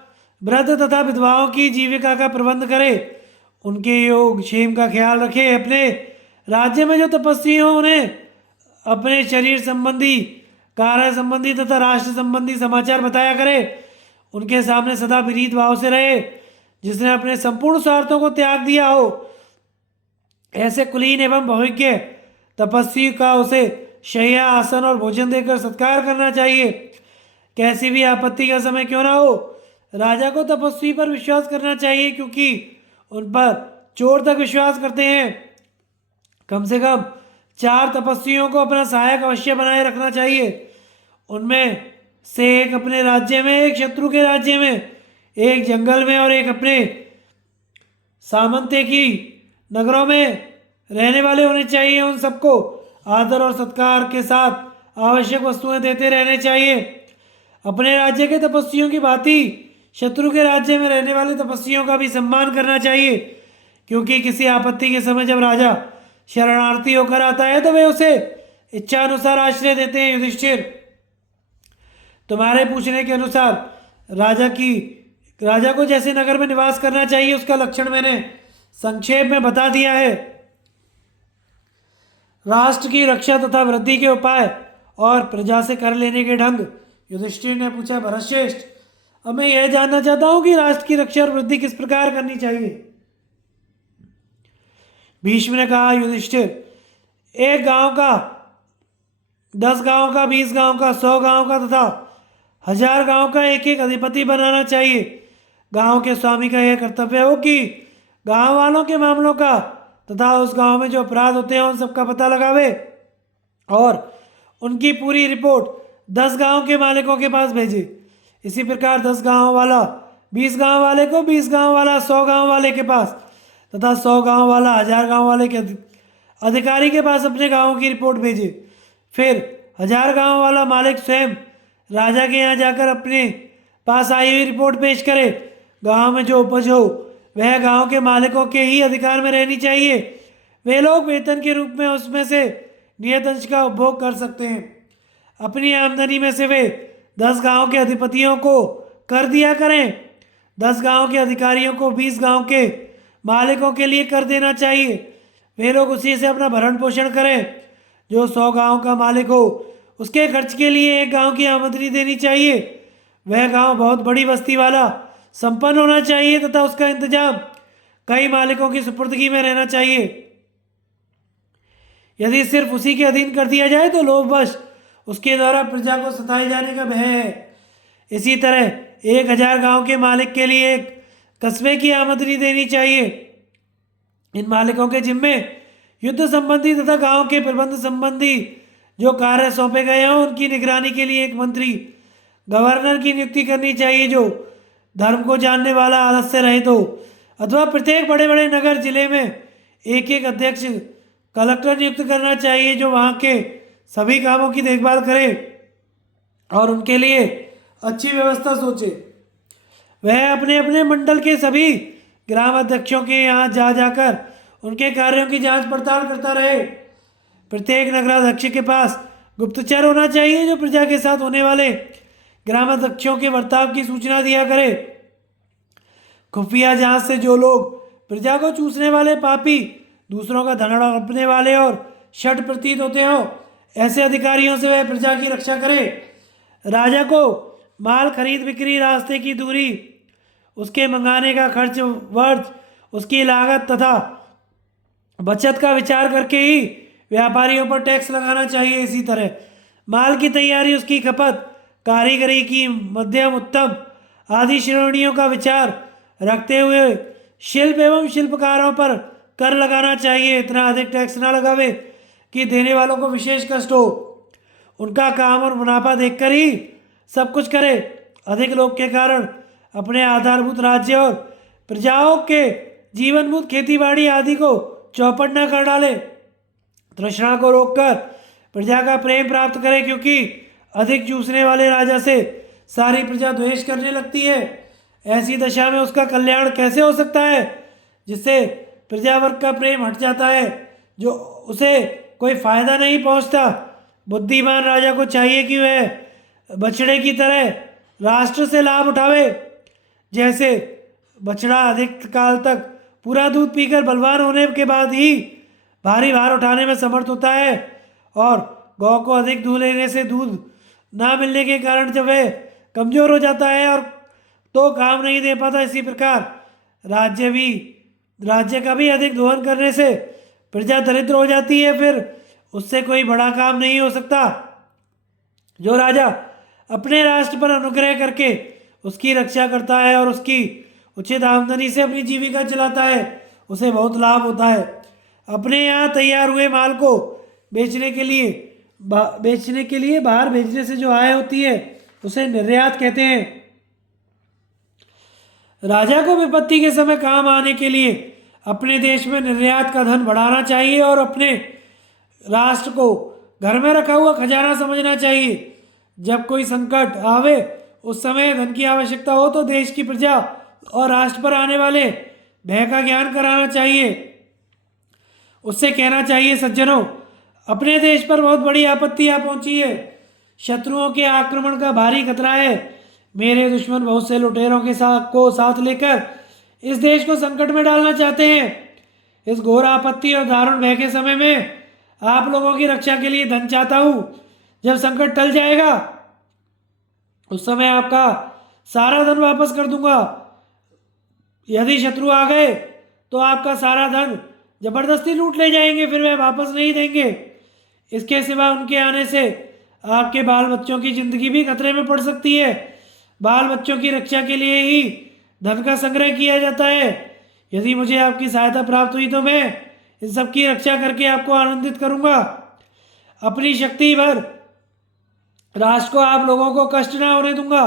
वृद्ध तथा विधवाओं की जीविका का प्रबंध करे, उनके योग क्षेम का ख्याल रखे। अपने राज्य में जो तपस्वी हो उन्हें अपने शरीर संबंधी, कार्य संबंधी तथा राष्ट्र संबंधी समाचार बताया करे। उनके सामने सदा विनीत भाव से रहे। जिसने अपने संपूर्ण स्वार्थों को त्याग दिया हो, ऐसे कुलीन एवं बहुज्ञ तपस्वी का उसे शय्या, आसन और भोजन देकर सत्कार करना चाहिए। कैसी भी आपत्ति का समय क्यों ना हो, राजा को तपस्वी पर विश्वास करना चाहिए, क्योंकि उन पर चोर तक विश्वास करते हैं। कम से कम 4 तपस्वियों को अपना सहायक अवश्य बनाए रखना चाहिए। उनमें से एक अपने राज्य में, एक शत्रु के राज्य में, एक जंगल में और एक अपने सामंते की नगरों में रहने वाले होने चाहिए। उन सबको आदर और सत्कार के साथ आवश्यक वस्तुएं देते रहने चाहिए। अपने राज्य के तपस्वियों की भांति शत्रु के राज्य में रहने वाले तपस्वियों का भी सम्मान करना चाहिए, क्योंकि किसी आपत्ति के समय जब राजा शरणार्थी होकर आता है तो वे उसे इच्छा अनुसार आश्रय देते हैं। युधिष्ठिर, तुम्हारे पूछने के अनुसार राजा को जैसे नगर में निवास करना चाहिए उसका लक्षण मैंने संक्षेप में बता दिया है। राष्ट्र की रक्षा तथा वृद्धि के उपाय और प्रजा से कर लेने के ढंग। युधिष्ठिर ने पूछा, भरतश्रेष्ठ, अब मैं यह जानना चाहता हूं कि राष्ट्र की रक्षा और वृद्धि किस प्रकार करनी चाहिए। भीष्म ने कहा, युधिष्ठिर, एक गांव का, 10 गांव का, 20 गांव का, 100 गांव का तथा 1000 गांव का एक एक अधिपति बनाना चाहिए। गांव के स्वामी का यह कर्तव्य हो कि गांव वालों के मामलों का तथा उस गांव में जो अपराध होते हैं उन सबका पता लगावे और उनकी पूरी रिपोर्ट 10 गांव के मालिकों के पास भेजे। इसी प्रकार 10 गांव वाला 20 गांव वाले को, 20 गांव वाला 100 गांव वाले के पास तथा 100 गांव वाला 1000 गांव वाले के अधिकारी के पास अपने गांवों की रिपोर्ट भेजे। फिर 1000 गांव वाला मालिक स्वयं राजा के यहाँ जाकर अपने पास आई हुई रिपोर्ट पेश करे। गांव में जो उपज हो वह गांव के मालिकों के ही अधिकार में रहनी चाहिए। वे लोग वेतन के रूप में उसमें से नियत अंश का उपभोग कर सकते हैं। अपनी आमदनी में से वे 10 गांव के अधिपतियों को कर दिया करें। 10 गांव के अधिकारियों को 20 गांव के मालिकों के लिए कर देना चाहिए। वे लोग उसी से अपना भरण पोषण करें। जो 100 गांव का मालिक हो उसके खर्च के लिए एक गांव की आमदनी देनी चाहिए। वह गांव बहुत बड़ी बस्ती वाला संपन्न होना चाहिए तथा उसका इंतजाम कई मालिकों की सुपुर्दगी में रहना चाहिए। यदि सिर्फ उसी के अधीन कर दिया जाए तो लोभवश उसके द्वारा प्रजा को सताए जाने का भय है। इसी तरह 1000 गांव के मालिक के लिए एक कस्बे की आमदनी देनी चाहिए। इन मालिकों के जिम्मे युद्ध संबंधी तथा गांव के प्रबंध संबंधी जो कार्य सौंपे गए हों उनकी निगरानी के लिए एक मंत्री गवर्नर की नियुक्ति करनी चाहिए जो धर्म को जानने वाला, आलस्य रहित हो। अथवा प्रत्येक बड़े बड़े नगर जिले में एक एक अध्यक्ष कलेक्टर नियुक्त करना चाहिए जो वहाँ के सभी कामों की देखभाल करे और उनके लिए अच्छी व्यवस्था सोचे। वह अपने अपने मंडल के सभी ग्राम अध्यक्षों के यहाँ जा जाकर उनके कार्यों की जांच पड़ताल करता रहे। प्रत्येक नगराध्यक्ष के पास गुप्तचर होना चाहिए जो प्रजा के साथ होने वाले ग्रामाध्यक्षों के बर्ताव की सूचना दिया करे। खुफिया जांच से जो लोग प्रजा को चूसने वाले, पापी, दूसरों का धन हड़पने वाले और शठ प्रतीत होते हो, ऐसे अधिकारियों से वह प्रजा की रक्षा करे। राजा को माल खरीद बिक्री, रास्ते की दूरी, उसके मंगाने का खर्च वर्ज, उसकी लागत तथा बचत का विचार करके ही व्यापारियों पर टैक्स लगाना चाहिए। इसी तरह माल की तैयारी, उसकी खपत, कारीगरी की मध्यम उत्तम आदि श्रेणियों का विचार रखते हुए शिल्प एवं शिल्पकारों पर कर लगाना चाहिए। इतना अधिक टैक्स ना लगावे कि देने वालों को विशेष कष्ट हो। उनका काम और मुनाफा देखकर ही सब कुछ करे। अधिक लोग के कारण अपने आधारभूत राज्य और प्रजाओं के जीवनभूत खेतीबाड़ी आदि को चौपट न कर डाले। तृष्णा को रोककर प्रजा का प्रेम प्राप्त करे, क्योंकि अधिक चूसने वाले राजा से सारी प्रजा द्वेष करने लगती है। ऐसी दशा में उसका कल्याण कैसे हो सकता है, जिससे प्रजावर्ग का प्रेम हट जाता है, जो उसे कोई फायदा नहीं पहुंचता। बुद्धिमान राजा को चाहिए कि वह बछड़े की तरह राष्ट्र से लाभ उठावे। जैसे बछड़ा अधिक काल तक पूरा दूध पीकर बलवान होने के बाद ही भारी भार उठाने में समर्थ होता है, और गौ को अधिक दूध लेने से दूध ना मिलने के कारण जब वह कमजोर हो जाता है और तो काम नहीं दे पाता। इसी प्रकार राज्य का भी अधिक दोहन करने से प्रजा दरिद्र हो जाती है, फिर उससे कोई बड़ा काम नहीं हो सकता। जो राजा अपने राष्ट्र पर अनुग्रह करके उसकी रक्षा करता है और उसकी उचित आमदनी से अपनी जीविका चलाता है, उसे बहुत लाभ होता है। अपने यहाँ तैयार हुए माल को बेचने के लिए बाहर भेजने से जो आय होती है उसे निर्यात कहते हैं। राजा को विपत्ति के समय काम आने के लिए अपने देश में निर्यात का धन बढ़ाना चाहिए और अपने राष्ट्र को घर में रखा हुआ खजाना समझना चाहिए। जब कोई संकट आवे, उस समय धन की आवश्यकता हो तो देश की प्रजा और राष्ट्र पर आने वाले भय का ज्ञान कराना चाहिए। उससे कहना चाहिए, सज्जनों, अपने देश पर बहुत बड़ी आपत्ति आ पहुंची है। शत्रुओं के आक्रमण का भारी खतरा है। मेरे दुश्मन बहुत से लुटेरों के साथ लेकर इस देश को संकट में डालना चाहते हैं। इस घोर आपत्ति और दारुण भय के समय में आप लोगों की रक्षा के लिए धन चाहता हूँ। जब संकट टल जाएगा उस समय आपका सारा धन वापस कर दूंगा। यदि शत्रु आ गए तो आपका सारा धन जबरदस्ती लूट ले जाएंगे, फिर वह वापस नहीं देंगे। इसके सिवा उनके आने से आपके बाल बच्चों की जिंदगी भी खतरे में पड़ सकती है। बाल बच्चों की रक्षा के लिए ही धन का संग्रह किया जाता है। यदि मुझे आपकी सहायता प्राप्त हुई तो मैं इन सब की रक्षा करके आपको आनंदित करूंगा। अपनी शक्ति भर राष्ट्र को आप लोगों को कष्ट ना होने दूंगा।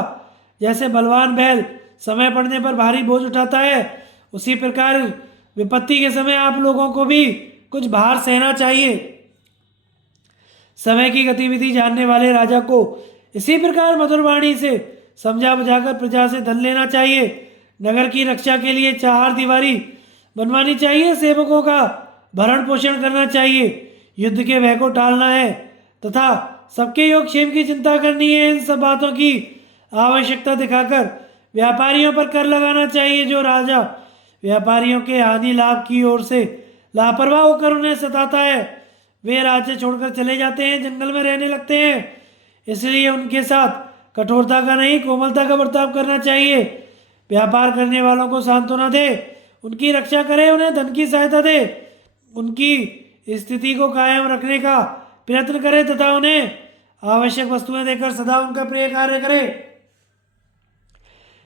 जैसे बलवान बैल समय पड़ने पर भारी बोझ उठाता है, उसी प्रकार विपत्ति के समय आप लोगों को भी कुछ भार सहना चाहिए। समय की गतिविधि जानने वाले राजा को इसी प्रकार मधुर वाणी से समझा बुझाकर प्रजा से धन लेना चाहिए। नगर की रक्षा के लिए चार दीवारी बनवानी चाहिए। सेवकों का भरण पोषण करना चाहिए। युद्ध के भय को टालना है तथा सबके योगक्षेम की चिंता करनी है। इन सब बातों की आवश्यकता दिखाकर व्यापारियों पर कर लगाना चाहिए। जो राजा व्यापारियों के हानि लाभ की ओर से लापरवाह होकर उन्हें सताता है, वे राज्य छोड़कर चले जाते हैं, जंगल में रहने लगते हैं इसलिए उनके साथ कठोरता का नहीं कोमलता का बर्ताव करना चाहिए। व्यापार करने वालों को सांत्वना दे, उनकी रक्षा करे, उन्हें धन की सहायता दे, उनकी स्थिति को कायम रखने का प्रयत्न करे तथा उन्हें आवश्यक वस्तुएं देकर सदा उनका प्रिय कार्य करे।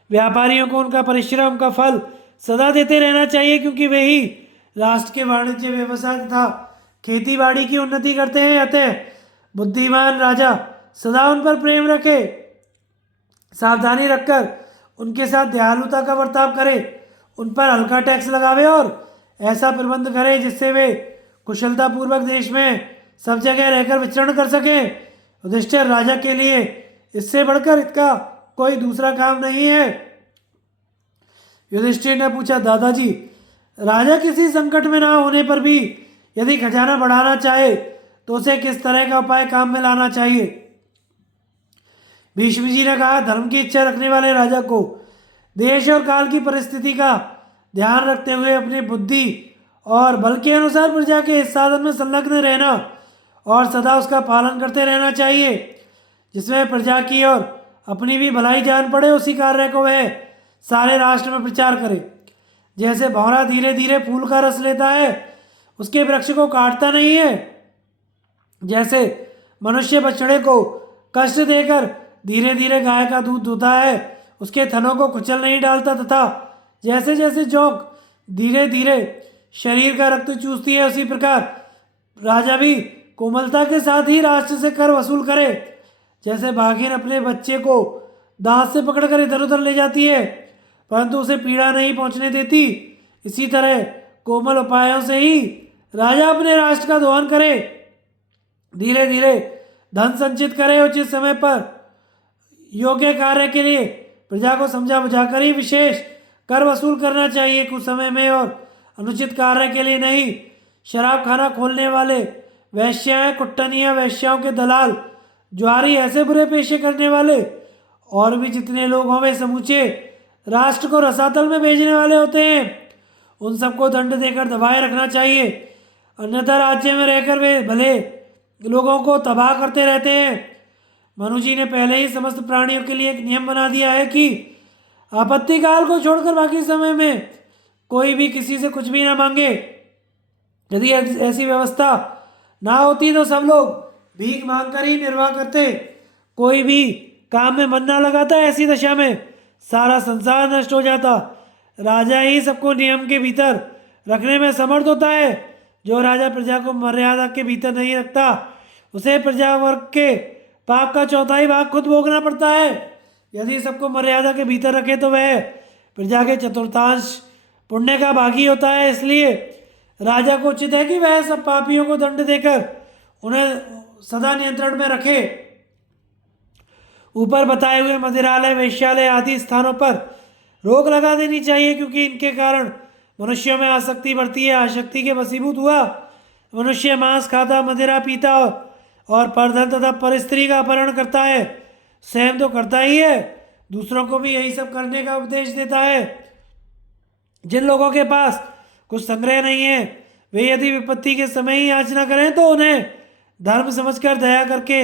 व्यापारियों को उनका परिश्रम का फल सदा देते रहना चाहिए, क्योंकि वे ही राष्ट्र के वाणिज्य व्यवसाय तथा खेती बाड़ी की उन्नति करते हैं। अतः बुद्धिमान राजा सदा उन पर प्रेम रखे, सावधानी रखकर उनके साथ दयालुता का बर्ताव करे, उन पर हल्का टैक्स लगावे और ऐसा प्रबंध करे जिससे वे कुशलतापूर्वक देश में सब जगह रहकर विचरण कर सकें। युधिष्ठिर, राजा के लिए इससे बढ़कर इसका कोई दूसरा काम नहीं है। युधिष्ठिर ने पूछा, दादाजी, राजा किसी संकट में ना होने पर भी यदि खजाना बढ़ाना चाहे तो उसे किस तरह का उपाय काम में लाना चाहिए? भीष्म जी ने कहा, धर्म की इच्छा रखने वाले राजा को देश और काल की परिस्थिति का ध्यान रखते हुए अपनी बुद्धि और बल के अनुसार प्रजा के इस साधन में संलग्न रहना और सदा उसका पालन करते रहना चाहिए। जिसमें प्रजा की और अपनी भी भलाई जान पड़े, उसी कार्य को वह सारे राष्ट्र में प्रचार करे। जैसे भौरा धीरे धीरे फूल का रस लेता है, उसके वृक्ष को काटता नहीं है, जैसे मनुष्य बछड़े को कष्ट देकर धीरे धीरे गाय का दूध दूहता है, उसके थनों को कुचल नहीं डालता, तथा जैसे जैसे जोंक धीरे धीरे शरीर का रक्त चूसती है, उसी प्रकार राजा भी कोमलता के साथ ही राष्ट्र से कर वसूल करे। जैसे बाघिन अपने बच्चे को दांत से पकड़कर इधर उधर ले जाती है परंतु उसे पीड़ा नहीं पहुंचने देती, इसी तरह कोमल उपायों से ही राजा अपने राष्ट्र का दोहन करे, धीरे धीरे धन संचित करे, उचित समय पर योग्य कार्य के लिए प्रजा को समझा बुझाकर ही विशेष कर वसूल करना चाहिए। कुछ समय में और अनुचित कार्य के लिए नहीं। शराब खाना खोलने वाले वैश्याएं, कुट्टनियां, वैश्याओं के दलाल, ज्वारी, ऐसे बुरे पेशे करने वाले और भी जितने लोग हों वे समूचे राष्ट्र को रसातल में भेजने वाले होते हैं, उन सबको दंड देकर दबाए रखना चाहिए। अन्यथा राज्य में रहकर वे भले लोगों को तबाह करते रहते हैं। मनु जी ने पहले ही समस्त प्राणियों के लिए एक नियम बना दिया है कि आपत्ति काल को छोड़कर बाकी समय में कोई भी किसी से कुछ भी ना मांगे। यदि ऐसी व्यवस्था ना होती तो सब लोग भीख मांगकर ही निर्वाह करते, कोई भी काम में मन ना लगाता। ऐसी दशा में सारा संसार नष्ट हो जाता। राजा ही सबको नियम के भीतर रखने में समर्थ होता है। जो राजा प्रजा को मर्यादा के भीतर नहीं रखता उसे प्रजा वर्ग के पाप का चौथाई भाग खुद भोगना पड़ता है। यदि सबको मर्यादा के भीतर रखे तो वह प्रजा के चतुर्थांश पुण्य का भागी होता है। इसलिए राजा को उचित है कि वह सब पापियों को दंड देकर उन्हें सदा नियंत्रण में रखे। ऊपर बताए हुए मदिरालय, वेश्यालय आदि स्थानों पर रोक लगा देनी चाहिए, क्योंकि इनके कारण मनुष्यों में आसक्ति बढ़ती है। आसक्ति के वशीभूत हुआ मनुष्य मांस खाता, मदिरा पीता और परधन तथा परस्त्री का अपहरण करता है। स्वयं तो करता ही है, दूसरों को भी यही सब करने का उपदेश देता है। जिन लोगों के पास कुछ संग्रह नहीं है वे यदि विपत्ति के समय ही याचना करें तो उन्हें धर्म समझकर दया करके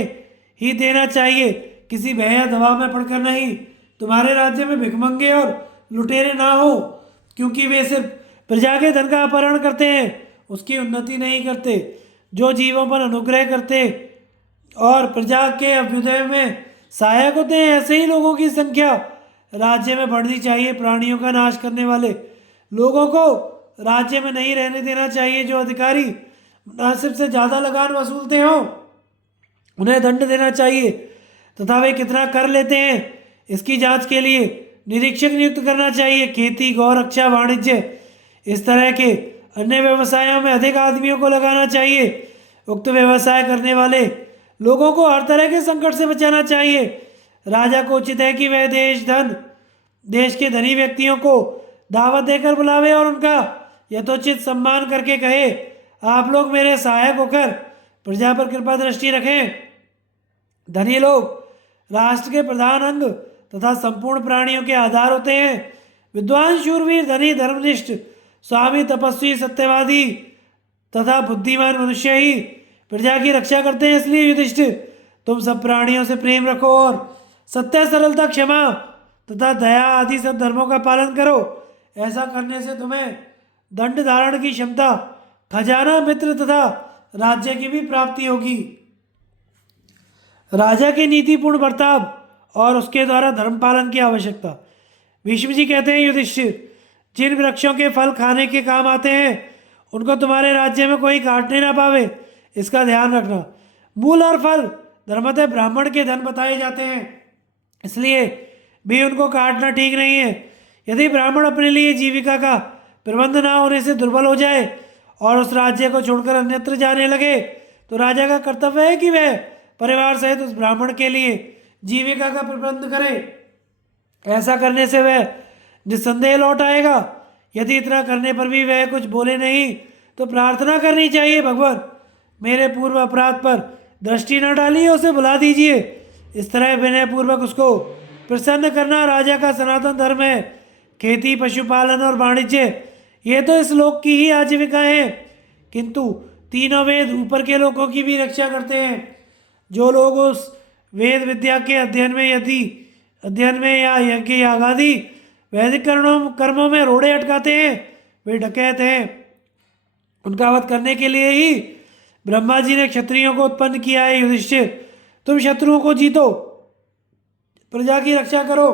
ही देना चाहिए, किसी भय या दबाव में पड़कर नहीं। तुम्हारे राज्य में भिखमंगे और लुटेरे ना हो, क्योंकि वे सिर्फ प्रजा के धन का अपहरण करते हैं, उसकी उन्नति नहीं करते। जो जीवों पर अनुग्रह करते और प्रजा के अभ्युदय में सहायक होते हैं, ऐसे ही लोगों की संख्या राज्य में बढ़नी चाहिए। प्राणियों का नाश करने वाले लोगों को राज्य में नहीं रहने देना चाहिए। जो अधिकारी मुनासिब से ज़्यादा लगान वसूलते हों उन्हें दंड देना चाहिए, तथा वे कितना कर लेते हैं इसकी जांच के लिए निरीक्षक नियुक्त करना चाहिए। खेती, गौरक्षा, वाणिज्य, इस तरह के अन्य व्यवसायों में अधिक आदमियों को लगाना चाहिए। उक्त व्यवसाय करने वाले लोगों को हर तरह के संकट से बचाना चाहिए। राजा को उचित है कि वह देश के धनी व्यक्तियों को दावत देकर बुलावे और उनका यथोचित सम्मान करके कहे, आप लोग मेरे सहायक होकर प्रजा पर कृपा दृष्टि रखें। धनी लोग राष्ट्र के प्रधान अंग तथा संपूर्ण प्राणियों के आधार होते हैं। विद्वान, शूरवीर, धनी, धर्मनिष्ठ, स्वामी, तपस्वी, सत्यवादी तथा बुद्धिमान मनुष्य ही प्रजा की रक्षा करते हैं। इसलिए युधिष्ठिर, तुम सब प्राणियों से प्रेम रखो और सत्य, सरलता, क्षमा तथा दया आदि सब धर्मों का पालन करो। ऐसा करने से तुम्हें दंड धारण की क्षमता, खजाना, मित्र तथा राज्य की भी प्राप्ति होगी। राजा के नीतिपूर्ण बर्ताव और उसके द्वारा धर्म पालन की आवश्यकता। भीष्म जी कहते हैं, युधिष्ठिर, जिन वृक्षों के फल खाने के काम आते हैं उनको तुम्हारे राज्य में कोई काटने ना पावे, इसका ध्यान रखना। मूल और फल धर्मतः ब्राह्मण के धन बताए जाते हैं, इसलिए भी उनको काटना ठीक नहीं है। यदि ब्राह्मण अपने लिए जीविका का प्रबंध ना होने से दुर्बल हो जाए और उस राज्य को छोड़कर अन्यत्र जाने लगे तो राजा का कर्तव्य है कि वह परिवार सहित उस ब्राह्मण के लिए जीविका का प्रबंध करे। ऐसा करने से वह निस्संदेह लौट आएगा। यदि इतना करने पर भी वह कुछ बोले नहीं तो प्रार्थना करनी चाहिए, भगवान मेरे पूर्व अपराध पर दृष्टि न डालिए, उसे बुला दीजिए। इस तरह विनय पूर्वक उसको प्रसन्न करना राजा का सनातन धर्म है। खेती, पशुपालन और वाणिज्य ये तो इस लोक की ही आजीविका है, किंतु तीनों वेद ऊपर के लोगों की भी रक्षा करते हैं। जो लोग उस वेद विद्या के अध्ययन में या यज्ञ याग आदि वैदिक कर्मों में रोड़े अटकाते हैं वे डकैत हैं। उनका वध करने के लिए ही ब्रह्मा जी ने क्षत्रियों को उत्पन्न किया है। युधिष्ठिर, तुम शत्रुओं को जीतो, प्रजा की रक्षा करो,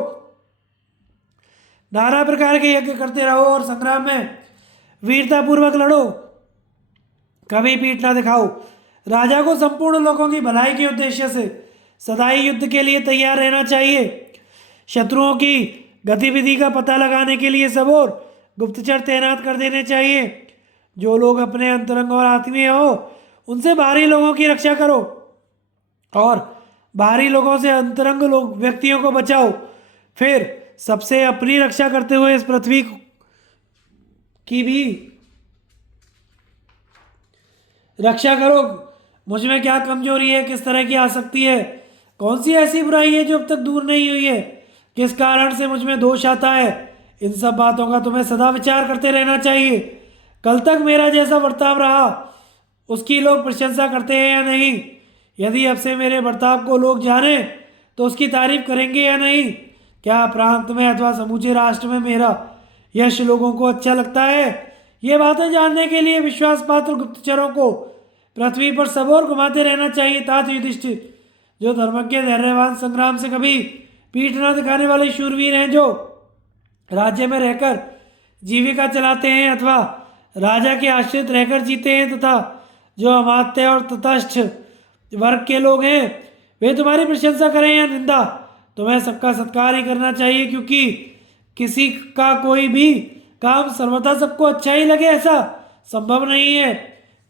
नाना प्रकार के यज्ञ करते रहो और संग्राम में वीरतापूर्वक लड़ो, कभी पीठ ना दिखाओ। राजा को संपूर्ण लोगों की भलाई के उद्देश्य से सदा ही युद्ध के लिए तैयार रहना चाहिए। शत्रुओं की गतिविधि का पता लगाने के लिए सब और गुप्तचर तैनात कर देने चाहिए। जो लोग अपने अंतरंग और आत्मीय हो उनसे बाहरी लोगों की रक्षा करो और बाहरी लोगों से अंतरंग व्यक्तियों को बचाओ। फिर सबसे अपनी रक्षा करते हुए इस पृथ्वी की भी रक्षा करो। मुझ में क्या कमजोरी है, किस तरह की आसक्ति है, कौन सी ऐसी बुराई है जो अब तक दूर नहीं हुई है, किस कारण से मुझ में दोष आता है, इन सब बातों का तुम्हें सदा विचार करते रहना चाहिए। कल तक मेरा जैसा बर्ताव रहा उसकी लोग प्रशंसा करते हैं या नहीं? यदि अब से मेरे बर्ताव को लोग जाने तो उसकी तारीफ करेंगे या नहीं? क्या प्रांत में अथवा समूचे राष्ट्र में मेरा यश लोगों को अच्छा लगता है? ये बातें जानने के लिए विश्वास पात्र गुप्तचरों को पृथ्वी पर सब और घुमाते रहना चाहिए। तात युधिष्ठिर, जो धर्मज्ञ, धैर्यवान, संग्राम से कभी पीठ न दिखाने वाले शूरवीर हैं, जो राज्य में रहकर जीविका चलाते हैं अथवा राजा के आश्रित रहकर जीते हैं, तथा जो अमात्य और तटस्थ वर्ग के लोग हैं वे तुम्हारी प्रशंसा करें या निंदा, तुम्हें सबका सत्कार ही करना चाहिए, क्योंकि किसी का कोई भी काम सर्वथा सबको अच्छा ही लगे ऐसा संभव नहीं है।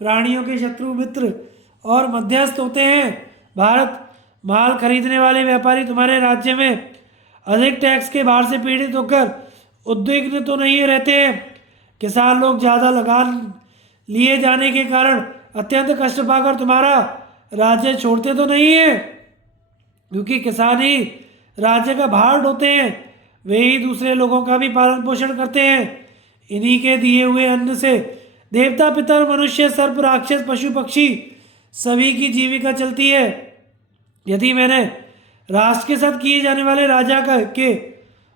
प्राणियों के शत्रु, मित्र और मध्यस्थ होते हैं। भारत माल खरीदने वाले व्यापारी तुम्हारे राज्य में अधिक टैक्स के भार से पीड़ित होकर उद्विग्न तो नहीं रहते हैं। किसान लोग ज़्यादा लगान लिए जाने के कारण अत्यंत कष्ट पाकर तुम्हारा राज्य छोड़ते तो नहीं है, क्योंकि किसान ही राज्य का भार ढोते हैं, वे ही दूसरे लोगों का भी पालन पोषण करते हैं। इन्हीं के दिए हुए अन्न से देवता, पितर, मनुष्य, सर्प, राक्षस, पशु, पक्षी सभी की जीविका चलती है। यदि मैंने राष्ट्र के साथ किए जाने वाले राजा के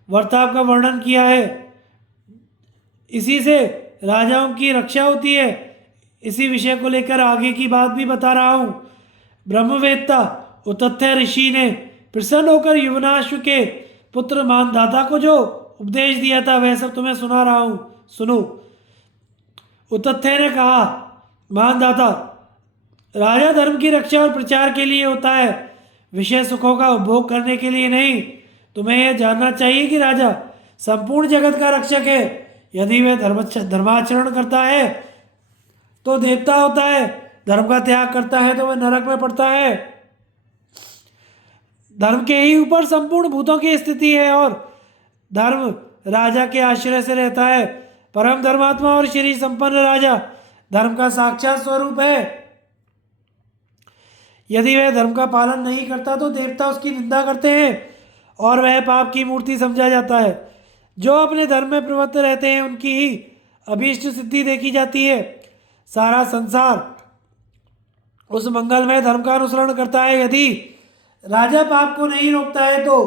वर्ताव का वर्णन किया है, इसी से राजाओं की रक्षा होती है, इसी विषय को लेकर आगे की बात भी बता रहा हूँ। ब्रह्मवेत्ता उतथ्य ऋषि ने प्रसन्न होकर युवनाश्व के पुत्र मानधाता को जो उपदेश दिया था वह सब तुम्हें सुना रहा हूँ, सुनो। उतथ्य ने कहा, मानधाता, राजा धर्म की रक्षा और प्रचार के लिए होता है, विषय सुखों का उपभोग करने के लिए नहीं। तुम्हें यह जानना चाहिए कि राजा संपूर्ण जगत का रक्षक है। यदि वह धर्माचरण करता है तो देवता होता है, धर्म का त्याग करता है तो वह नरक में पड़ता है। धर्म के ही ऊपर संपूर्ण भूतों की स्थिति है और धर्म राजा के आश्रय से रहता है। परम धर्मात्मा और श्री संपन्न राजा धर्म का साक्षात स्वरूप है। यदि वह धर्म का पालन नहीं करता तो देवता उसकी निंदा करते हैं और वह पाप की मूर्ति समझा जाता है। जो अपने धर्म में प्रवृत्त रहते हैं उनकी ही अभीष्ट सिद्धि देखी जाती है। सारा संसार उस मंगलमय धर्म का अनुसरण करता है। यदि राजा पाप को नहीं रोकता है तो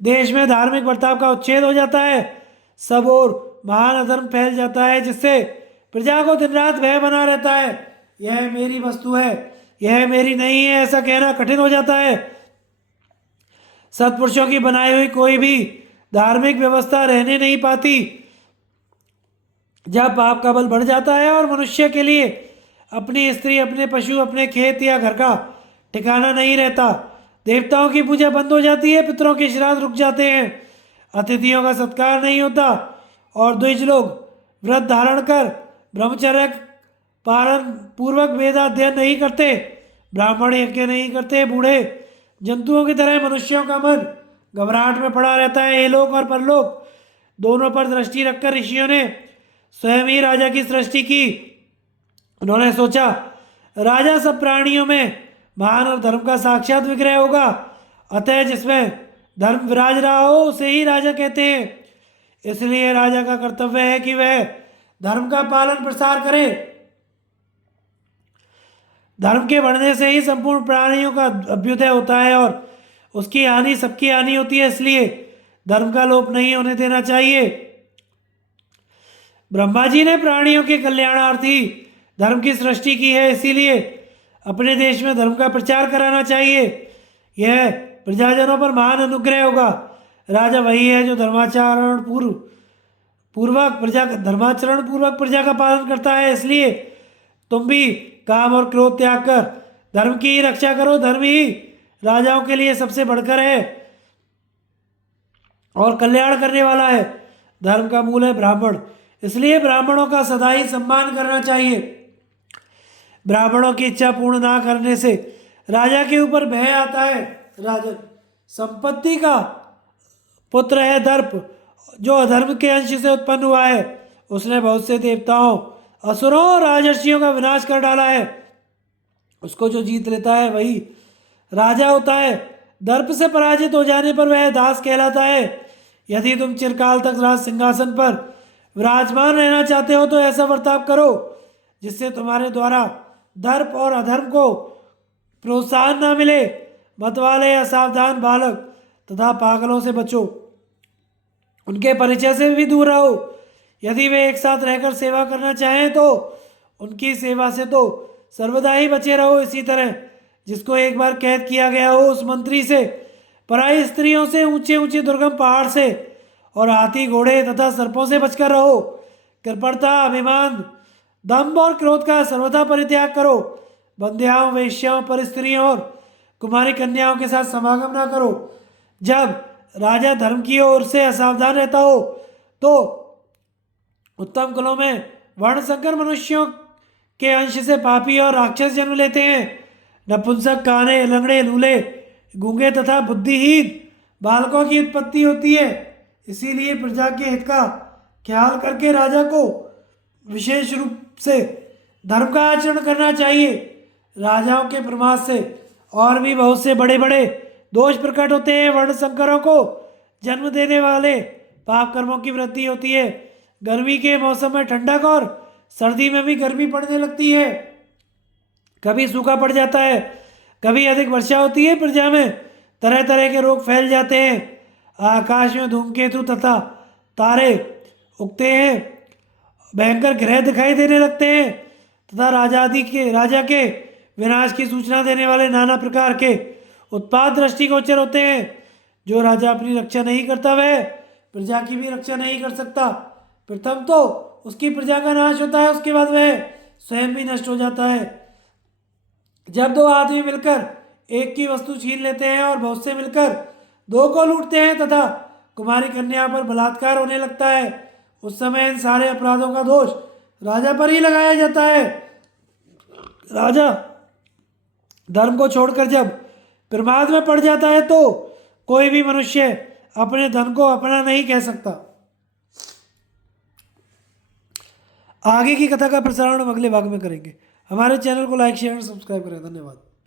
देश में धार्मिक बर्ताव का उच्छेद हो जाता है, सब और महान अधर्म फैल जाता है, जिससे प्रजा को दिन रात भय बना रहता है। यह मेरी वस्तु है, यह मेरी नहीं है, ऐसा कहना कठिन हो जाता है। सत्पुरुषों की बनाई हुई कोई भी धार्मिक व्यवस्था रहने नहीं पाती। जब पाप का बल बढ़ जाता है और मनुष्य के लिए अपनी स्त्री, अपने पशु, अपने खेत या घर का ठिकाना नहीं रहता, देवताओं की पूजा बंद हो जाती है, पितरों के श्राद्ध रुक जाते हैं, अतिथियों का सत्कार नहीं होता और द्विज लोग व्रत धारण कर ब्रह्मचर्य पालन पूर्वक वेदाध्ययन नहीं करते, ब्राह्मण यज्ञ नहीं करते, बूढ़े जंतुओं की तरह मनुष्यों का मन घबराहट में पड़ा रहता है। ये लोक और परलोक दोनों पर दृष्टि रखकर ऋषियों ने स्वयं ही राजा की सृष्टि की। उन्होंने सोचा, राजा सब प्राणियों में महान और धर्म का साक्षात विग्रह होगा, अतः जिसमें धर्म विराज रहा हो उसे ही राजा कहते हैं। इसलिए राजा का कर्तव्य है कि वह धर्म का पालन प्रसार करे। धर्म के बढ़ने से ही संपूर्ण प्राणियों का अभ्युदय होता है और उसकी हानि सबकी हानि होती है, इसलिए धर्म का लोप नहीं होने देना चाहिए। ब्रह्मा जी ने प्राणियों के कल्याणार्थी धर्म की सृष्टि की है, इसीलिए अपने देश में धर्म का प्रचार कराना चाहिए। यह प्रजाजनों पर महान अनुग्रह होगा। राजा वही है जो धर्माचरण पूर्वक प्रजा का पालन करता है। इसलिए तुम भी काम और क्रोध त्याग कर धर्म की ही रक्षा करो। धर्म ही राजाओं के लिए सबसे बढ़कर है और कल्याण करने वाला है। धर्म का मूल है ब्राह्मण, इसलिए ब्राह्मणों का सदा ही सम्मान करना चाहिए। ब्राह्मणों की इच्छा पूर्ण ना करने से राजा के ऊपर भय आता है। राजन संपत्ति का पुत्र है दर्प, जो अधर्म के अंश से उत्पन्न हुआ है। उसने बहुत से देवताओं, असुरों और राजर्षियों का विनाश कर डाला है। उसको जो जीत लेता है वही राजा होता है। दर्प से पराजित हो जाने पर वह दास कहलाता है। यदि तुम चिरकाल तक राज सिंहासन पर विराजमान रहना चाहते हो तो ऐसा बर्ताव करो जिससे तुम्हारे द्वारा दर्प और अधर्म को प्रोत्साहन न मिले। मतवाले, असावधान बालक तथा पागलों से बचो, उनके परिचय से भी दूर रहो। यदि वे एक साथ रहकर सेवा करना चाहें तो उनकी सेवा से तो सर्वदा ही बचे रहो। इसी तरह जिसको एक बार कैद किया गया हो उस मंत्री से, पराई स्त्रियों से, ऊंचे ऊंचे दुर्गम पहाड़ से और हाथी, घोड़े तथा सर्पों से बचकर रहो। कृपणता, अभिमान, दंभ और क्रोध का सर्वथा परित्याग करो। बंध्याओं, वेश्याओं, परस्त्रियों और कुमारी कन्याओं के साथ समागम न करो। जब राजा धर्म की ओर से असावधान रहता हो तो उत्तम कुलों में वर्ण संकर मनुष्यों के अंश से पापी और राक्षस जन्म लेते हैं। नपुंसक, काने, लंगड़े, लूले, गूंगे तथा बुद्धिहीन बालकों की उत्पत्ति होती है। इसीलिए प्रजा के हित का ख्याल करके राजा को विशेष रूप से धर्म का आचरण करना चाहिए। राजाओं के प्रमाद से और भी बहुत से बड़े बड़े दोष प्रकट होते हैं। वर्ण संकरों को जन्म देने वाले पाप कर्मों की वृद्धि होती है। गर्मी के मौसम में ठंडक और सर्दी में भी गर्मी पड़ने लगती है। कभी सूखा पड़ जाता है, कभी अधिक वर्षा होती है। प्रजा में तरह तरह के रोग फैल जाते हैं। आकाश में धूमकेतु तथा तारे उगते हैं, भयंकर ग्रह दिखाई देने लगते हैं तथा राजा के विनाश की सूचना देने वाले नाना प्रकार के उत्पात दृष्टिगोचर होते हैं। जो राजा अपनी रक्षा नहीं करता वह प्रजा की भी रक्षा नहीं कर सकता। प्रथम तो उसकी प्रजा का नाश होता है, उसके बाद वह स्वयं भी नष्ट हो जाता है। जब दो आदमी मिलकर एक की वस्तु छीन लेते हैं और बहुत से मिलकर दो को लूटते हैं तथा कुमारी कन्या पर बलात्कार होने लगता है, उस समय इन सारे अपराधों का दोष राजा पर ही लगाया जाता है। राजा धर्म को छोड़कर जब प्रमाद में पड़ जाता है तो कोई भी मनुष्य अपने धन को अपना नहीं कह सकता। आगे की कथा का प्रसारण हम अगले भाग में करेंगे। हमारे चैनल को लाइक, शेयर और सब्सक्राइब करें। धन्यवाद।